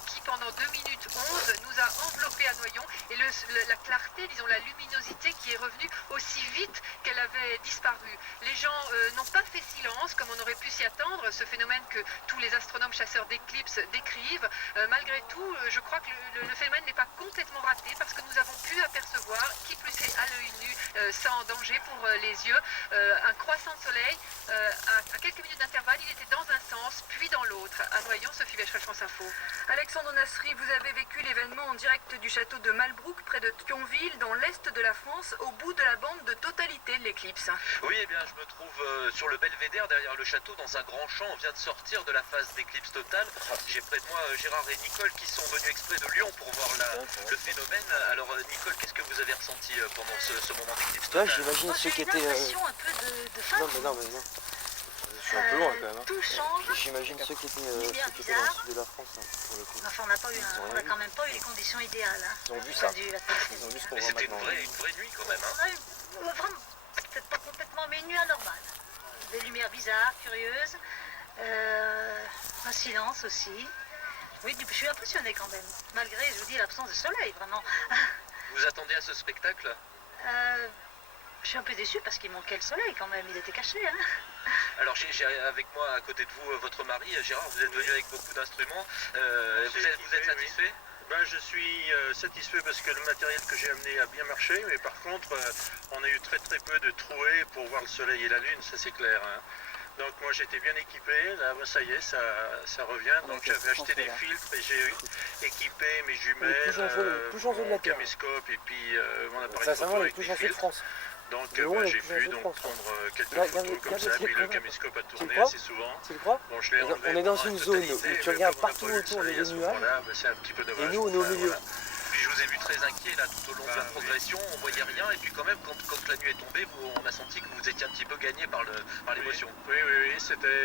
qui pendant 2 minutes 11 nous a enveloppés à Noyon et la clarté, disons la luminosité qui est revenue aussi vite qu'elle avait disparu. Les gens n'ont pas fait silence comme on aurait pu s'y attendre, ce phénomène que tous les astronomes chasseurs d'éclipses décrivent. Malgré tout, je crois que le phénomène n'est pas complètement raté parce que nous avons pu apercevoir, qui plus est à l'œil nu, sans danger pour les yeux, un croissant de soleil à quelques minutes d'intervalle. Il était dans un sens, puis dans l'autre. À Noyon, Sophie Becherel, France Info. Alexandre Nasri, vous avez vécu l'événement en direct du château de Malbrouck, près de Thionville, dans l'est de la France, au bout de la bande de totalité de l'éclipse. Oui, eh bien, je me trouve sur le belvédère, derrière le château, dans un grand champ. On vient de sortir de la phase d'éclipse totale. J'ai près de moi Gérard et Nicole qui sont venus exprès de Lyon pour voir le phénomène. Alors, Nicole, qu'est-ce que vous avez ressenti pendant ce moment d'éclipse totale? J'imagine ceux qui étaient... un peu de fin. Non. Je suis un peu loin quand même. Tout change. J'imagine ceux qui étaient dans le sud de la France, pour le coup. Enfin, on n'a quand même pas eu les conditions idéales. Ils ont vu ça. Ils ont vu ce qu'on Mais voit c'était maintenant. une vraie nuit quand même. On a eu, vraiment, peut-être pas complètement, mais une nuit anormale. Des lumières bizarres, curieuses, un silence aussi. Oui, je suis impressionnée quand même, malgré, je vous dis, l'absence de soleil, vraiment. Vous attendiez à ce spectacle? Je suis un peu déçue parce qu'il manquait le soleil quand même, il était caché. Alors j'ai avec moi à côté de vous votre mari, Gérard, vous êtes venu avec beaucoup d'instruments. Vous êtes satisfait? Je suis satisfait parce que le matériel que j'ai amené a bien marché, mais par contre, on a eu très peu de trouées pour voir le soleil et la lune, ça c'est clair. Donc moi j'étais bien équipé, là ça y est, ça revient. Donc j'avais acheté des filtres et j'ai équipé mes jumelles, mon caméscope et puis mon appareil photo avec des filtres. Donc j'ai pu prendre quelques photos comme ça, puis le caméscope a tourné assez souvent. Bon, je l'ai enlevé. On est dans une zone où tu regardes partout autour les nuages, c'est un petit peu dommage. et nous on est au milieu. Puis je vous ai vu très inquiet là tout au long de la progression, on voyait rien et puis quand même quand la nuit est tombée, on a senti que vous étiez un petit peu gagné par l'émotion. Oui,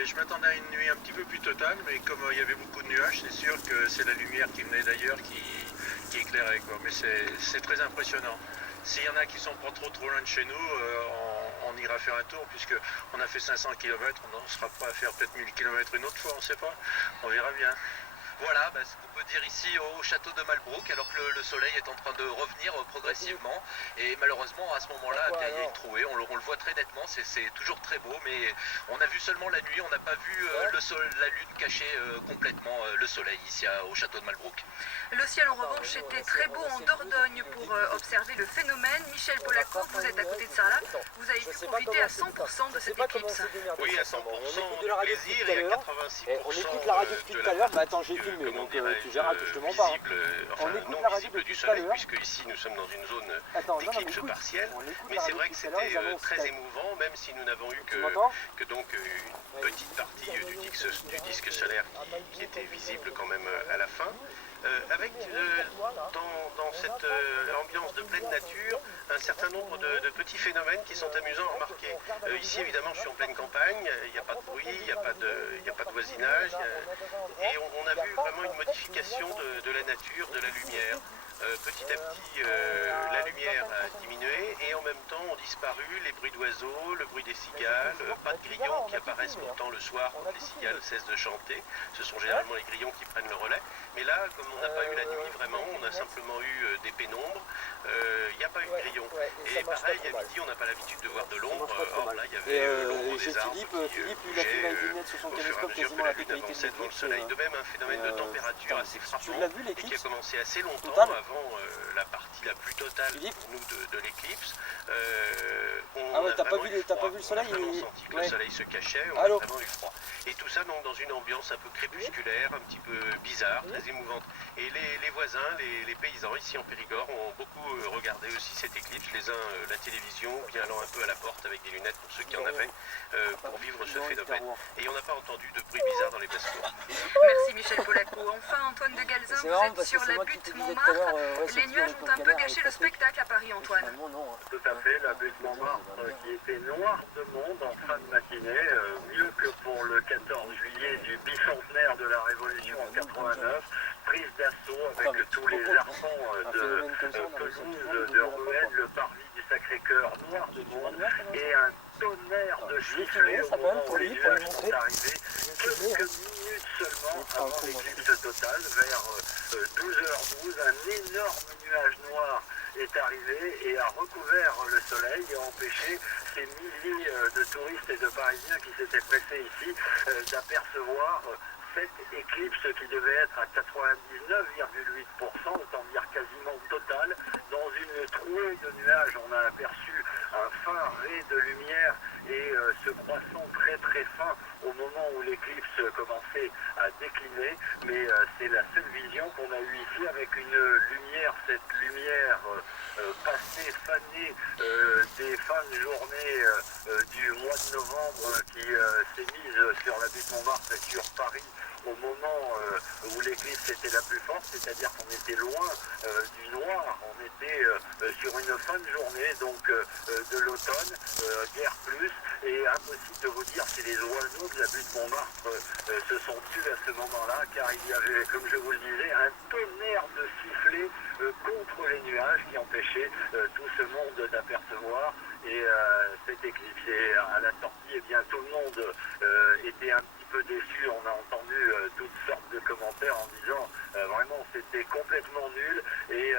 je m'attendais à une nuit un petit peu plus totale, mais comme il y avait beaucoup de nuages, c'est sûr que c'est la lumière qui venait d'ailleurs qui éclairait quoi. Mais c'est très impressionnant. S'il y en a qui sont pas trop loin de chez nous, on ira faire un tour puisque on a fait 500 km, on ne sera pas à faire peut-être 1000 km une autre fois, on ne sait pas, on verra bien. Voilà ce qu'on peut dire ici au château de Malbrouck, alors que le soleil est en train de revenir progressivement. Et malheureusement, à ce moment-là, il y a une trouée, on le voit très nettement, c'est toujours très beau, mais on a vu seulement la nuit, on n'a pas vu la lune cacher complètement le soleil ici au château de Malbrouck. Le ciel en revanche était très beau en Dordogne pour observer le phénomène. Michel Polaco, vous êtes à côté de ça là, vous avez pu profiter à 100% de cette éclipse. Oui, à 100% de plaisir et à 86% on écoute la radio depuis tout à l'heure, mais attends, j'ai filmé, donc tu gères, je te mens pas. Non visible du soleil, puisque ici nous sommes dans une zone d'éclipse partielle, mais c'est vrai que c'était très émouvant, même si nous n'avons eu que donc une petite partie du disque solaire qui était visible quand même à la fin. Avec dans cette ambiance de pleine nature un certain nombre de petits phénomènes qui sont amusants à remarquer. Ici évidemment je suis en pleine campagne, il n'y a pas de bruit, il n'y a pas de voisinage, et on a vu vraiment une modification de la nature, de la lumière. Petit à petit, la lumière a diminué et en même temps ont disparu les bruits d'oiseaux, le bruit des cigales, pas de grillons qui apparaissent pourtant le soir quand les cigales cessent de chanter. Ce sont généralement les grillons qui prennent le relais. Mais là, comme on n'a pas eu la nuit vraiment, on a simplement eu des pénombres. Il n'y a pas eu de grillons. Et pareil, à midi, on n'a pas l'habitude de voir de l'ombre. Or là, il y avait l'ombre des arbres qui bougeait au fur et à mesure que la lune avançait devant le soleil. De même, un phénomène de température assez frappant et qui a commencé assez longtemps avant la partie la plus totale pour nous de l'éclipse. T'as pas vu le soleil? On a vraiment senti que le soleil se cachait, on a vraiment eu froid. Et tout ça donc dans une ambiance un peu crépusculaire, un petit peu bizarre, très émouvante. Et les voisins, les paysans ici en Périgord ont beaucoup regardé aussi cette éclipse, les uns la télévision, bien allant un peu à la porte avec des lunettes pour ceux qui en avaient, pour vivre ce phénomène. Et on n'a pas entendu de bruit bizarre dans les basses-cours. Merci Michel Polacco. Enfin Antoine de Galzin, vous êtes sur la butte Montmartre. Les nuages ont un peu gâché le spectacle à Paris, Antoine. Tout à fait, la butte Montmartre qui était noire de monde en fin de matinée, mieux que pour le 14 juillet du bicentenaire de la Révolution en 89, prise d'assaut avec tous les arpents de pelouse, de ruelles, le parvis du Sacré-Cœur noir de monde et un tonnerre de sifflets au moment où les nuages sont arrivés, quelques minutes seulement avant l'éclipse totale, vers 12h12, un énorme nuage noir est arrivé et a recouvert le soleil et a empêché ces milliers de touristes et de Parisiens qui s'étaient pressés ici d'apercevoir cette éclipse qui devait être à 99,8%, autant dire quasiment totale. Dans une trouée de nuages, on a aperçu un fin ray de lumière et ce croissant très très fin au moment où l'éclipse commençait à décliner. Mais c'est la seule vision qu'on a eue ici avec une lumière, cette lumière passée, fanée des fins de journée du mois de novembre qui s'est mise sur la butte Montmartre et sur Paris au moment où l'éclipse était la plus forte, c'est-à-dire qu'on était loin du noir, on était sur une fin de journée, donc de l'automne, guère plus, et impossible de vous dire si les oiseaux de la butte Montmartre se sont tus à ce moment-là, car il y avait, comme je vous le disais, un tonnerre de sifflets contre les nuages qui empêchaient tout ce monde d'apercevoir et cette éclipse. Et à la sortie, eh bien, tout le monde était un petit peu déçu. On a entendu toutes sortes de commentaires en disant vraiment c'était complètement nul et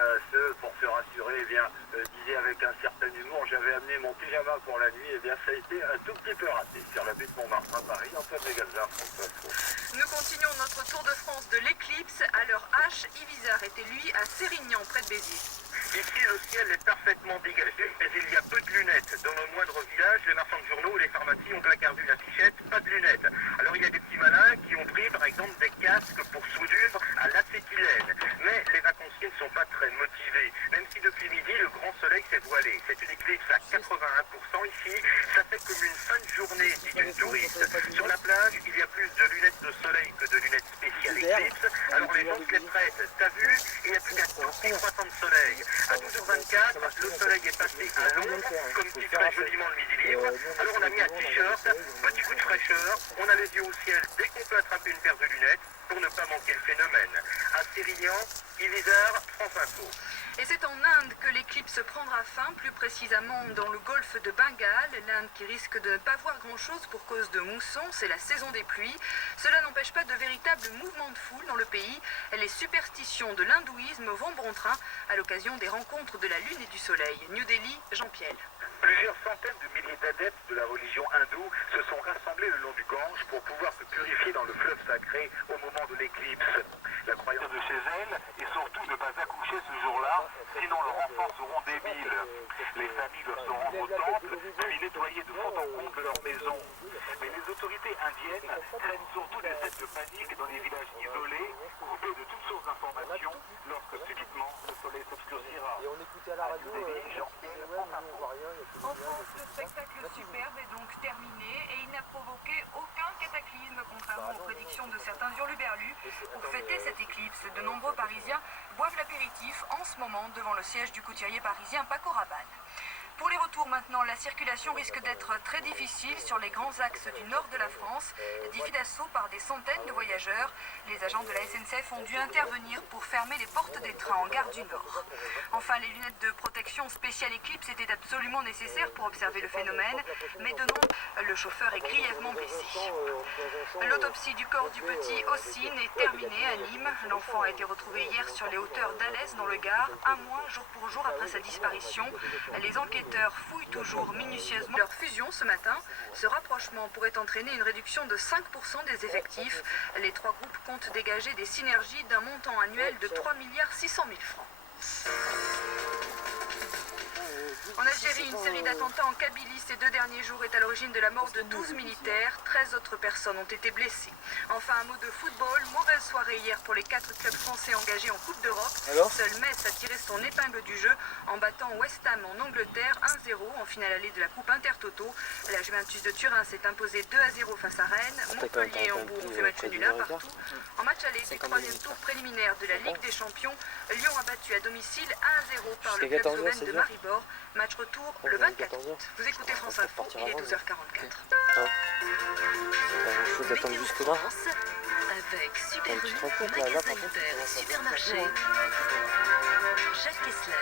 pour se rassurer, eh bien, disait avec un certain humour, j'avais amené mon pyjama pour la nuit, et bien ça a été un tout petit peu raté sur la butte Montmartre à Paris. Antoine de Galzin, François Faux. Nous continuons notre tour de France de l'éclipse. À l'heure H, Ivisard était lui à Sérignan, près de Béziers. Ici, le ciel est parfaitement dégagé, mais il y a peu de lunettes. Dans le moindre village, les marchands de journaux ou les pharmacies ont placardé une affichette, pas de lunettes. Alors il y a des petits malins qui ont pris, par exemple, des casques pour soudure à l'acétylène. Mais les vacanciers ne sont pas très motivés, même si depuis midi, le grand soleil s'est voilé. C'est une éclipse à 81% ici. Ça fait comme une fin de journée, dit une touriste. Sur la plage, il y a plus de lunettes de soleil que de lunettes spéciales éclipse. Alors les gens se les prêtent. T'as vu, il n'y a plus qu'un tout petit croissant de soleil. À 12h24, le soleil est passé à l'ombre, comme titrait joliment le Midi Libre. Alors on a mis un t-shirt, petit coup de fraîcheur, on a les yeux au ciel dès qu'on peut attraper une paire de lunettes pour ne pas manquer le phénomène. À Sérignan, Ivisard, France Info. Et c'est en Inde que l'éclipse prendra fin, plus précisément dans le golfe de Bengale, l'Inde qui risque de ne pas voir grand-chose pour cause de mousson, c'est la saison des pluies. Cela n'empêche pas de véritables mouvements de foule dans le pays. Les superstitions de l'hindouisme vont bon train à l'occasion des rencontres de la Lune et du Soleil. New Delhi, Jean-Pierre. Plusieurs centaines de milliers d'adeptes de la religion hindoue se sont rassemblés le long du Gange pour pouvoir se purifier dans le fleuve sacré au moment de l'éclipse. La croyance de chez elles est surtout ne pas accoucher ce jour-là, sinon leurs enfants seront débiles. Les familles doivent se rendre au temple, puis nettoyer de fond en comble leur maison. Mais les autorités indiennes craignent surtout des scènes de panique dans les villages isolés, coupés de toutes sources d'informations, lorsque subitement le soleil s'obscurcira. Et on écoutait à la radio, on voit rien. En France, le spectacle superbe est donc terminé et il n'a provoqué aucun cataclysme, contrairement aux prédictions de certains hurluberlus. Pour fêter cette éclipse, de nombreux Parisiens boivent l'apéritif en ce moment devant le siège du couturier parisien Paco Rabanne. Pour les retours retour maintenant, la circulation risque d'être très difficile sur les grands axes du nord de la France, difficile d'assaut par des centaines de voyageurs. Les agents de la SNCF ont dû intervenir pour fermer les portes des trains en gare du Nord. Enfin, les lunettes de protection spéciale Eclipse étaient absolument nécessaires pour observer le phénomène, mais de nombreux, le chauffeur est grièvement blessé. L'autopsie du corps du petit Ossine est terminée à Nîmes. L'enfant a été retrouvé hier sur les hauteurs d'Alès dans le Gard, un mois jour pour jour après sa disparition. Les enquêteurs fouillent toujours minutieusement leur fusion ce matin. Ce rapprochement pourrait entraîner une réduction de 5% des effectifs. Les trois groupes comptent dégager des synergies d'un montant annuel de 3,6 milliards francs. En Algérie, une série d'attentats en Kabylie ces 2 derniers jours est à l'origine de la mort de 12 militaires. 13 autres personnes ont été blessées. Enfin, un mot de football. Mauvaise soirée hier pour les 4 clubs français engagés en Coupe d'Europe. Seul Metz a tiré son épingle du jeu en battant West Ham en Angleterre 1-0 en finale allée de la Coupe Intertoto. La Juventus de Turin s'est imposée 2-0 face à Rennes. Montpellier et Hambourg ont fait match nul un partout. En match aller du 3e tour préliminaire de la Ligue des Champions, Lyon a battu à domicile 1-0 par le club slovène de Maribor. Match retour le 24 août. Vous écoutez France Info, il est 12h44. D'attendre jusque là. Avec Super U, magasin hyper, supermarché. Jacques Kessler.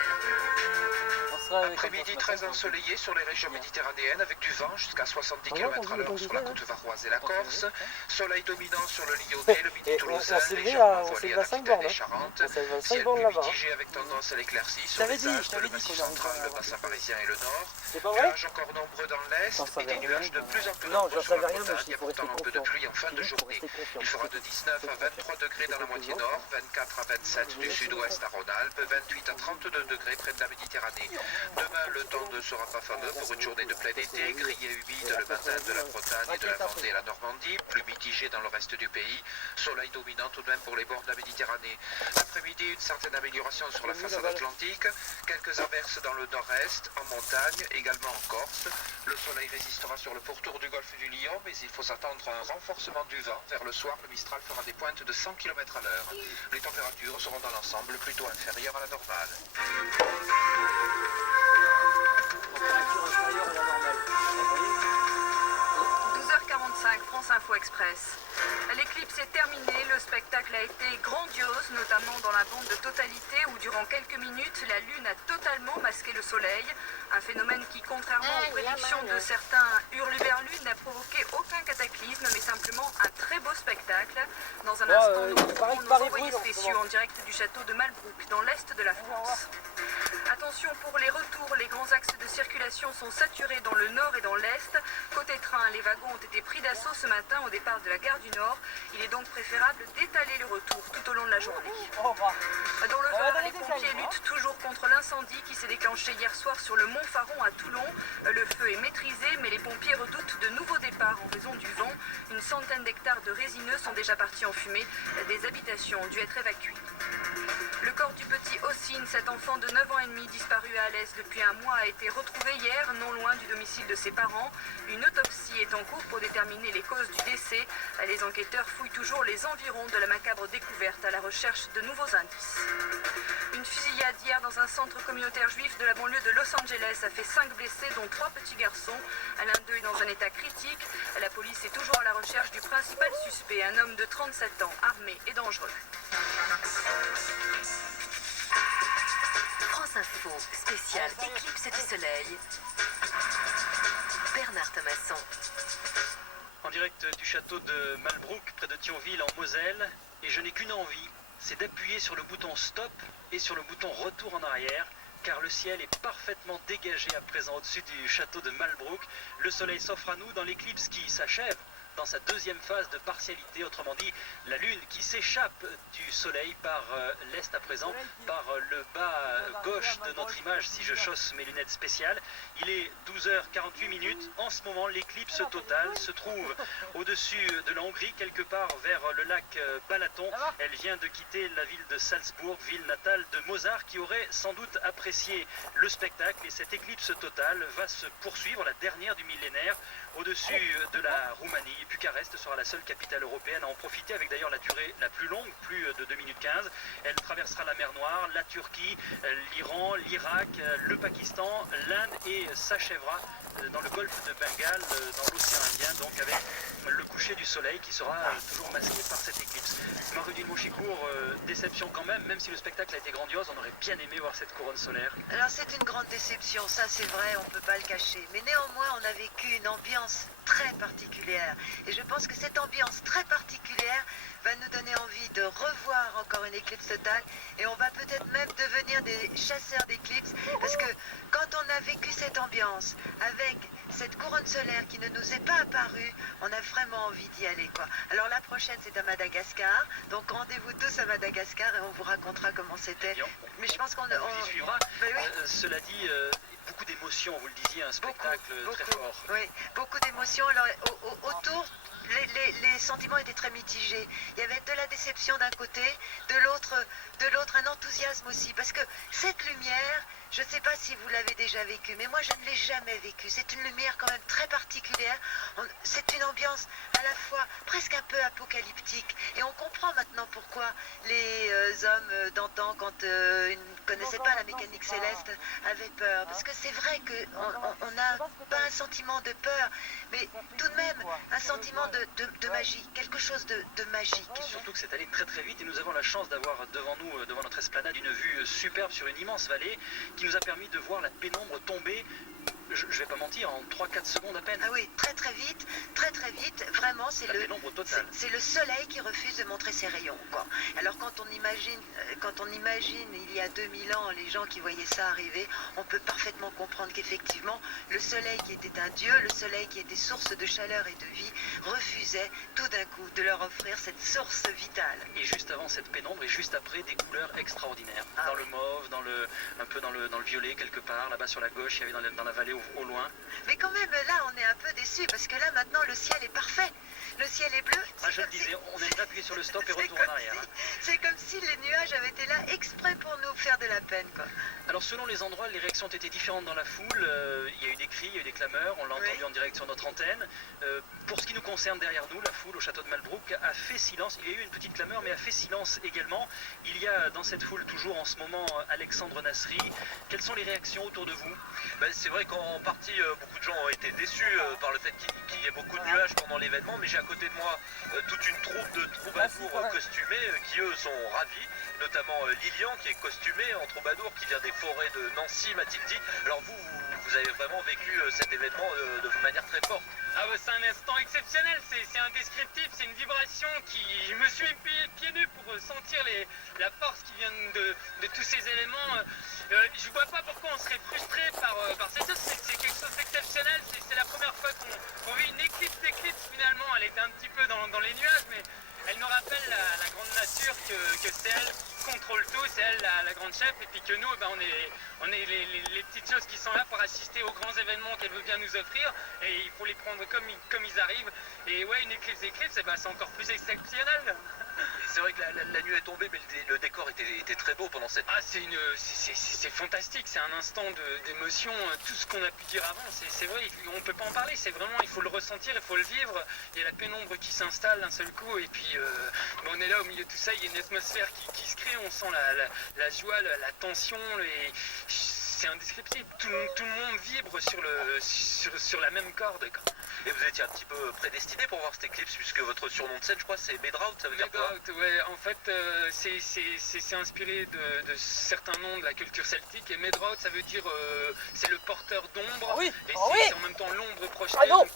Après-midi très ensoleillé sur les régions méditerranéennes avec du vent jusqu'à 70 km/h sur la côte varoise et la Corse. Soleil dominant sur le Lyonnais, le midi toulousain, légèrement voilé à l'Aquitaine et Charente. Ciel plus mitigé avec tendance à l'éclaircie sur les Alpes, le Massif central, le bassin parisien et le nord. Nuages encore nombreux dans l'est et des nuages de plus en plus nombreux sur la montagne et pourtant un peu de pluie en fin de journée. Il fera de 19 à 23 degrés dans la moitié nord, 24 à 27 du sud-ouest à Rhône-Alpes, 28 à 32 degrés près de la Méditerranée. Demain, le temps ne sera pas fameux pour une journée de plein été, gris et humide le matin de la Bretagne et de la Vendée et la Normandie, plus mitigé dans le reste du pays. Soleil dominant tout de même pour les bords de la Méditerranée. Après-midi, une certaine amélioration sur la façade atlantique, quelques averses dans le nord-est, en montagne, également en Corse. Le soleil résistera sur le pourtour du golfe du Lion, mais il faut s'attendre à un renforcement du vent. Vers le soir, le Mistral fera des pointes de 100 km/h. Les températures seront dans l'ensemble plutôt inférieures à la normale. 12h45, France Info Express. L'éclipse est terminée, le spectacle a été grandiose, notamment dans la bande de totalité où durant quelques minutes, la Lune a totalement masqué le Soleil. Un phénomène qui, contrairement aux prédictions de certains hurluberlus, n'a provoqué aucun cataclysme, mais simplement un très beau spectacle. Dans un instant, nous retrouvons nos envoyés spéciaux en direct du château de Malbrouck, dans l'est de la France. Attention pour les retours, les grands axes de circulation sont saturés dans le nord et dans l'est. Côté train, les wagons ont été pris d'assaut ce matin au départ de la gare du Nord. Il est donc préférable d'étaler le retour tout au long de la journée. Dans le Var, les pompiers luttent toujours contre l'incendie qui s'est déclenché hier soir sur le Mont Faron à Toulon. Le feu est maîtrisé, mais les pompiers redoutent de nouveaux départs en raison du vent. Une centaine d'hectares de résineux sont déjà partis en fumée. Des habitations ont dû être évacuées. Le corps du petit Ossine, cet enfant de 9 ans et demi disparu à Alès depuis un mois, a été retrouvé hier, non loin du domicile de ses parents. Une autopsie est en cours pour déterminer les causes du décès. Les enquêteurs fouillent toujours les environs de la macabre découverte à la recherche de nouveaux indices. Une fusillade hier dans un centre communautaire juif de la banlieue de Los Angeles a fait 5 blessés, dont 3 petits garçons. L'un d'eux est dans un état critique. La police est toujours à la recherche du principal suspect, un homme de 37 ans, armé et dangereux. France Info, spécial Éclipse du Soleil. Bernard Thomasson. En direct du château de Malbrouck, près de Thionville, en Moselle, et je n'ai qu'une envie, c'est d'appuyer sur le bouton stop et sur le bouton retour en arrière, car le ciel est parfaitement dégagé à présent au-dessus du château de Malbrouck. Le soleil s'offre à nous dans l'éclipse qui s'achève dans sa deuxième phase de partialité, autrement dit la lune qui s'échappe du soleil par l'est à présent, par le bas gauche de notre image si je chausse mes lunettes spéciales. Il est 12h48. En ce moment, l'éclipse totale se trouve au-dessus de la Hongrie, quelque part vers le lac Balaton. Elle vient de quitter la ville de Salzbourg, ville natale de Mozart, qui aurait sans doute apprécié le spectacle. Et cette éclipse totale va se poursuivre, la dernière du millénaire, au-dessus de la Roumanie, puis Bucarest sera la seule capitale européenne à en profiter, avec d'ailleurs la durée la plus longue, plus de 2 minutes 15. Elle traversera la mer Noire, la Turquie, l'Iran, l'Irak, le Pakistan, l'Inde et s'achèvera dans le golfe de Bengale, dans l'océan Indien, donc avec le coucher du soleil qui sera toujours masqué par cette éclipse. Marudine Mouchicourt, déception quand même si le spectacle a été grandiose, on aurait bien aimé voir cette couronne solaire. Alors c'est une grande déception, ça c'est vrai, on ne peut pas le cacher. Mais néanmoins, on a vécu une ambiance très particulière. Et je pense que cette ambiance très particulière va nous donner envie de revoir encore une éclipse totale. Et on va peut-être même devenir des chasseurs d'éclipses. Parce que quand on a vécu cette ambiance avec cette couronne solaire qui ne nous est pas apparue, on a vraiment envie d'y aller, quoi. Alors la prochaine, c'est à Madagascar. Donc rendez-vous tous à Madagascar et on vous racontera comment c'était. Mais je pense qu'on y suivra. Ben oui. Cela dit, beaucoup d'émotions, vous le disiez, un spectacle très fort. Oui, beaucoup d'émotions. Alors autour, les sentiments étaient très mitigés. Il y avait de la déception d'un côté, de l'autre un enthousiasme aussi. Parce que cette lumière, je ne sais pas si vous l'avez déjà vécue, mais moi je ne l'ai jamais vécue. C'est une lumière quand même très particulière. C'est une ambiance à la fois presque un peu apocalyptique. Et on comprend maintenant pourquoi les hommes d'antan, quand ils ne connaissaient pas la mécanique céleste, avaient peur. Parce que c'est vrai qu'on n'a pas un sentiment de peur, mais tout de même un sentiment de magie, quelque chose de magique. Et surtout que c'est allé très très vite et nous avons la chance d'avoir devant nous, devant notre esplanade, une vue superbe sur une immense vallée qui nous a permis de voir la pénombre tomber, je vais pas mentir, en 3-4 secondes à peine. Ah oui, très vite, vraiment c'est le soleil qui refuse de montrer ses rayons, quoi. Alors quand on imagine il y a 2000 ans les gens qui voyaient ça arriver, on peut parfaitement comprendre qu'effectivement le soleil qui était un dieu, le soleil qui était source de chaleur et de vie, refusait tout d'un coup de leur offrir cette source vitale. Et juste avant cette pénombre et juste après des couleurs extraordinaires. Dans le mauve, un peu dans le violet quelque part, là-bas sur la gauche, il y avait dans la vallée au loin. Mais quand même là on est un peu déçus parce que là maintenant le ciel est parfait. Le ciel est bleu. Ah, je le disais, on aime appuyer sur le stop et retour en arrière. C'est comme si les nuages avaient été là exprès pour nous faire de la peine, quoi. Alors selon les endroits, les réactions ont été différentes dans la foule. Il y a eu des cris, il y a eu des clameurs, on l'a entendu en direct sur notre antenne. Pour ce qui nous concerne derrière nous, la foule au château de Malbrouck a fait silence. Il y a eu une petite clameur, mais a fait silence également. Il y a dans cette foule toujours en ce moment Alexandre Nasri. Quelles sont les réactions autour de vous? C'est vrai qu'en partie, beaucoup de gens ont été déçus par le fait qu'il y ait beaucoup de nuages pendant l'événement, mais j'ai à côté de moi toute une troupe de troubadours costumés qui eux sont ravis, notamment Lilian qui est costumé en troubadour, qui vient des forêts de Nancy, m'a-t-il dit. Alors vous avez vraiment vécu cet événement de manière très forte. Ah bah c'est un instant exceptionnel, c'est indescriptible, c'est une vibration qui... Je me suis mis pieds nus pour sentir la force qui vient de tous ces éléments. Je vois pas pourquoi on serait frustré par ces choses, c'est quelque chose d'exceptionnel, c'est la première fois qu'on vit une éclipse d'éclipse finalement. Elle était un petit peu dans les nuages, mais elle nous rappelle la grande nature, que c'est elle qui contrôle tout, c'est elle la grande chef, et puis que nous, on est les petites choses qui sont là pour assister aux grands événements qu'elle veut bien nous offrir, et il faut les prendre comme ils arrivent. Et ouais, une éclipse d'éclipse, c'est encore plus exceptionnel. C'est vrai que la nuit est tombée, mais le décor était très beau pendant cette nuit. Ah, c'est fantastique, c'est un instant d'émotion, tout ce qu'on a pu dire avant, c'est vrai, on peut pas en parler, c'est vraiment, il faut le ressentir, il faut le vivre. Il y a la pénombre qui s'installe d'un seul coup, et puis on est là au milieu de tout ça, il y a une atmosphère qui se crée, on sent la joie, la tension, c'est indescriptible, tout le monde vibre sur la même corde, quoi. Et vous étiez un petit peu prédestiné pour voir cette éclipse, puisque votre surnom de scène, je crois, c'est Medraut, ça veut dire quoi? Ouais, en fait, c'est inspiré de certains noms de la culture celtique, et Medraut, ça veut dire, c'est le porteur d'ombre, et c'est en même temps l'ombre projetée, donc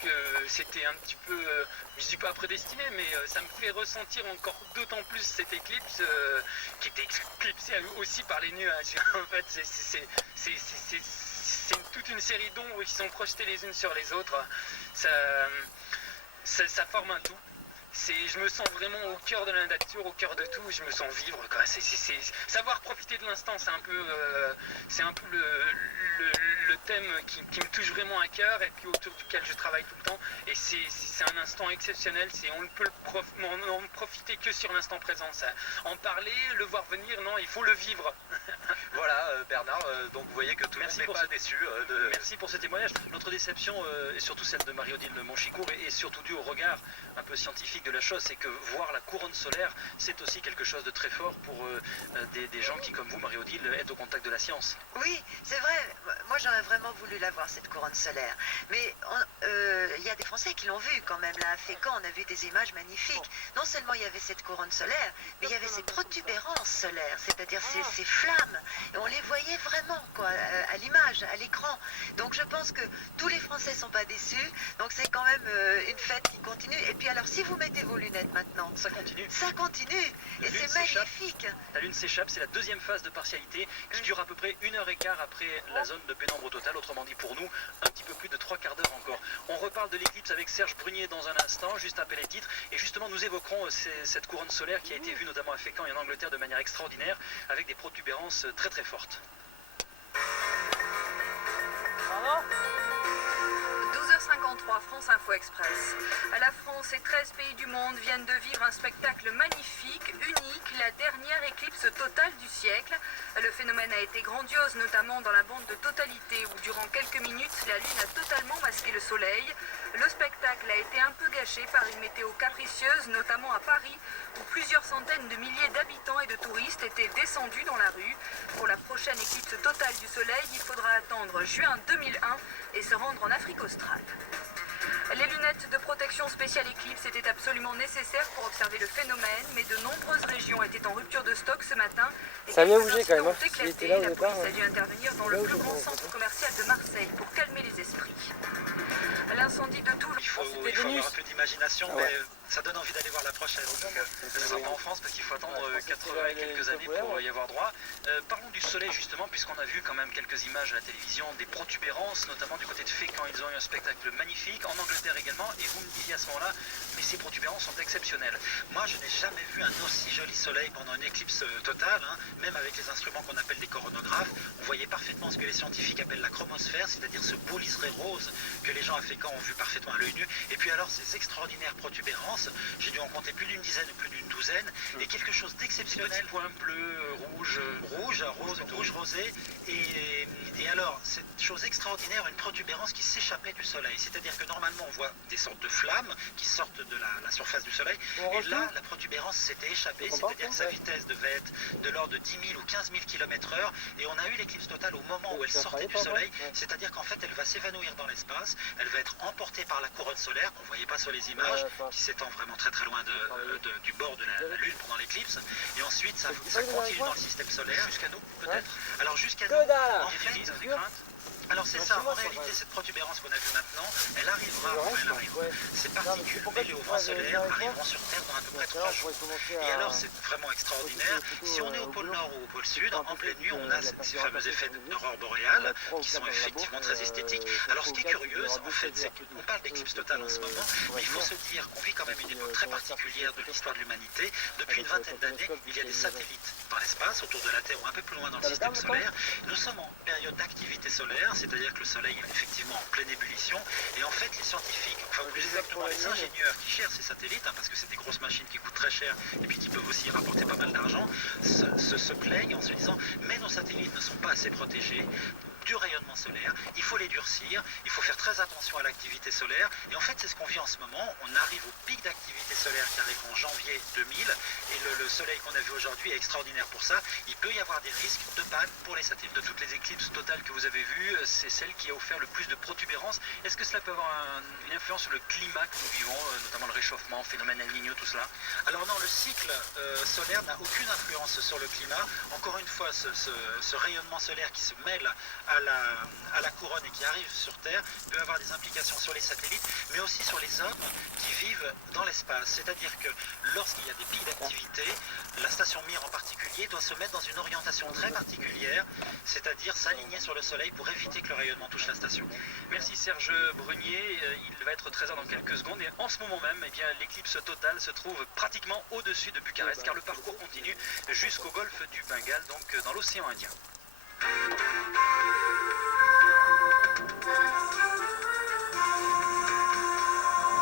c'était un petit peu, je dis pas prédestiné, mais ça me fait ressentir encore d'autant plus cette éclipse, qui était éclipsée aussi par les nuages. En fait, c'est toute une série d'ombres qui sont projetées les unes sur les autres. Ça forme un tout. je me sens vraiment au cœur de la nature, au cœur de tout, je me sens vivre, quoi. Savoir profiter de l'instant, c'est un peu le thème qui me touche vraiment à cœur et puis autour duquel je travaille tout le temps. Et c'est un instant exceptionnel, on ne peut en profiter que sur l'instant présent. Ça. En parler, le voir venir, non, il faut le vivre. Voilà, Bernard, donc vous voyez que tout le monde n'est pas déçu. Merci pour ce témoignage. Notre déception, et surtout celle de Marie-Odile Monchicourt, est surtout due au regard un peu scientifique de la chose, c'est que voir la couronne solaire, c'est aussi quelque chose de très fort pour des gens qui, comme vous, Marie-Odile, êtes au contact de la science. Oui, c'est vrai. Moi, j'aurais vraiment voulu la voir, cette couronne solaire. Mais il y a des Français qui l'ont vue quand même. Là, à Fécamp, on a vu des images magnifiques. Non seulement il y avait cette couronne solaire, mais il y avait ces protubérances solaires, c'est-à-dire ces flammes. Et on les voyait vraiment, quoi, à l'image, à l'écran. Donc je pense que tous les Français ne sont pas déçus. Donc c'est quand même une fête qui continue. Et puis alors, si vous mettez vos lunettes maintenant, ça continue. Ça continue. Et c'est magnifique. La Lune s'échappe, c'est la deuxième phase de partialité qui dure à peu près 1h15 après la zone de pénombre totale. Autrement dit, pour nous, un petit peu plus de 3/4 d'heure encore. On reparle de l'éclipse avec Serge Brunier dans un instant, juste après les titres. Et justement, nous évoquerons cette couronne solaire qui a été vue notamment à Fécamp et en Angleterre de manière extraordinaire, avec des protubérances très très fortes. 12h53, France Info Express. La France et 13 pays du monde viennent de vivre un spectacle magnifique, unique, la dernière éclipse totale du siècle. Le phénomène a été grandiose, notamment dans la bande de totalité où durant quelques minutes, la Lune a totalement masqué le soleil. Le spectacle a été un peu gâché par une météo capricieuse, notamment à Paris, où plusieurs centaines de milliers d'habitants et de touristes étaient descendus dans la rue. Pour la prochaine éclipse totale du soleil, il faudra attendre juin 2001 et se rendre en Afrique australe. Les lunettes de protection spéciale éclipse étaient absolument nécessaires pour observer le phénomène, mais de nombreuses régions étaient en rupture de stock ce matin. Et ça a bien bougé quand même, il était là au départ. La police a dû intervenir dans le plus grand centre commercial de Marseille pour calmer les esprits. L'incendie de Toulouse. Il faut avoir un peu d'imagination, mais ça donne envie d'aller voir la prochaine. Ça sera pas en France parce qu'il faut attendre 80 et quelques années pour y avoir droit. Parlons du soleil justement, puisqu'on a vu quand même quelques images à la télévision, des protubérances, notamment du côté de Fécamp. Ils ont eu un spectacle magnifique, en Angleterre également, et vous me disiez à ce moment-là, mais ces protubérances sont exceptionnelles. Moi, je n'ai jamais vu un aussi joli soleil pendant une éclipse totale, hein. Même avec les instruments qu'on appelle des coronographes, on voyait parfaitement ce que les scientifiques appellent la chromosphère, c'est-à-dire ce beau liseré rose que les gens à Fécamp ont vu parfaitement à l'œil nu. Et puis alors, ces extraordinaires protubérances, j'ai dû en compter plus d'une dizaine ou plus d'une douzaine, et quelque chose d'exceptionnel. Petits points bleus, rouges, rouge rosé, et alors, cette chose extraordinaire, une protubérance qui s'échappait du soleil, c'est-à-dire que normalement on voit des sortes de flammes qui sortent de la surface du soleil, et là la protubérance s'était échappée, c'est-à-dire que sa vitesse devait être de l'ordre de 10 000 ou 15 000 km/h, et on a eu l'éclipse totale au moment où elle sortait du soleil, c'est-à-dire qu'en fait elle va s'évanouir dans l'espace, elle va être emportée par la couronne solaire, qu'on ne voyait pas sur les images, qui s'étend vraiment très très loin du bord de la Lune pendant l'éclipse, et ensuite ça continue dans le système solaire. Jusqu'à nous, peut-être. Alors jusqu'à nous, en fait, alors c'est ça, en réalité cette protubérance qu'on a vue maintenant, elle arrivera, ces particules mêlées au vent solaire arriveront sur Terre dans à peu près 3 jours. Et alors c'est vraiment extraordinaire, si on est au pôle Nord ou au pôle Sud, en pleine nuit on a ces fameux effets d'aurore boréale qui sont effectivement très esthétiques. Alors ce qui est curieux en fait, c'est qu'on parle d'éclipse totale en ce moment, mais il faut se dire qu'on vit quand même une époque très particulière de l'histoire de l'humanité. Depuis une vingtaine d'années, il y a des satellites dans l'espace, autour de la Terre ou un peu plus loin dans le système solaire. Nous sommes en période d'activité solaire, c'est-à-dire que le soleil est effectivement en pleine ébullition, et en fait les scientifiques, enfin plus exactement les ingénieurs qui gèrent ces satellites, hein, parce que c'est des grosses machines qui coûtent très cher et puis qui peuvent aussi rapporter pas mal d'argent, se plaignent en se disant mais nos satellites ne sont pas assez protégés du rayonnement solaire, il faut les durcir, il faut faire très attention à l'activité solaire, et en fait c'est ce qu'on vit en ce moment, on arrive au pic d'activité solaire qui arrive en janvier 2000, et le soleil qu'on a vu aujourd'hui est extraordinaire pour ça, il peut y avoir des risques de panne pour les satellites. De toutes les éclipses totales que vous avez vues, c'est celle qui a offert le plus de protubérances. Est-ce que cela peut avoir une influence sur le climat que nous vivons, notamment le réchauffement, phénomène El Niño, tout cela? Alors non, le cycle solaire n'a aucune influence sur le climat. Encore une fois, ce rayonnement solaire qui se mêle à la couronne et qui arrive sur Terre peut avoir des implications sur les satellites, mais aussi sur les hommes qui vivent dans l'espace. C'est-à-dire que lorsqu'il y a des pics d'activité, La station Mir en particulier doit se mettre dans une orientation très particulière, c'est-à-dire s'aligner sur le soleil pour éviter que le rayonnement touche la station. Merci Serge Brunier, il va être 13h dans quelques secondes et en ce moment même, eh bien, l'éclipse totale se trouve pratiquement au-dessus de Bucarest car le parcours continue jusqu'au golfe du Bengale, donc dans l'océan Indien.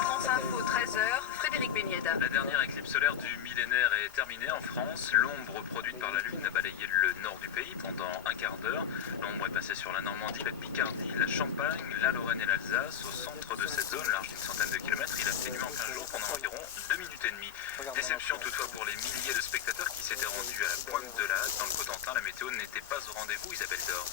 France Info, 13h, Frédéric Benieda. La dernière éclipse solaire du millénaire est terminée en France. L'ombre produite par la Lune a balayé le nord du pays pendant un quart d'heure. L'ombre est passée sur la Normandie, la Picardie, la Champagne, la Lorraine et l'Alsace. Au centre de cette zone, large d'une centaine de kilomètres, il a fait nuit en plein jour pendant environ 2 minutes et demie. Déception toutefois pour les milliers de spectateurs qui s'étaient rendus à la pointe de l'Âne. Dans le Cotentin, la météo n'était pas au rendez-vous. Isabelle Dor.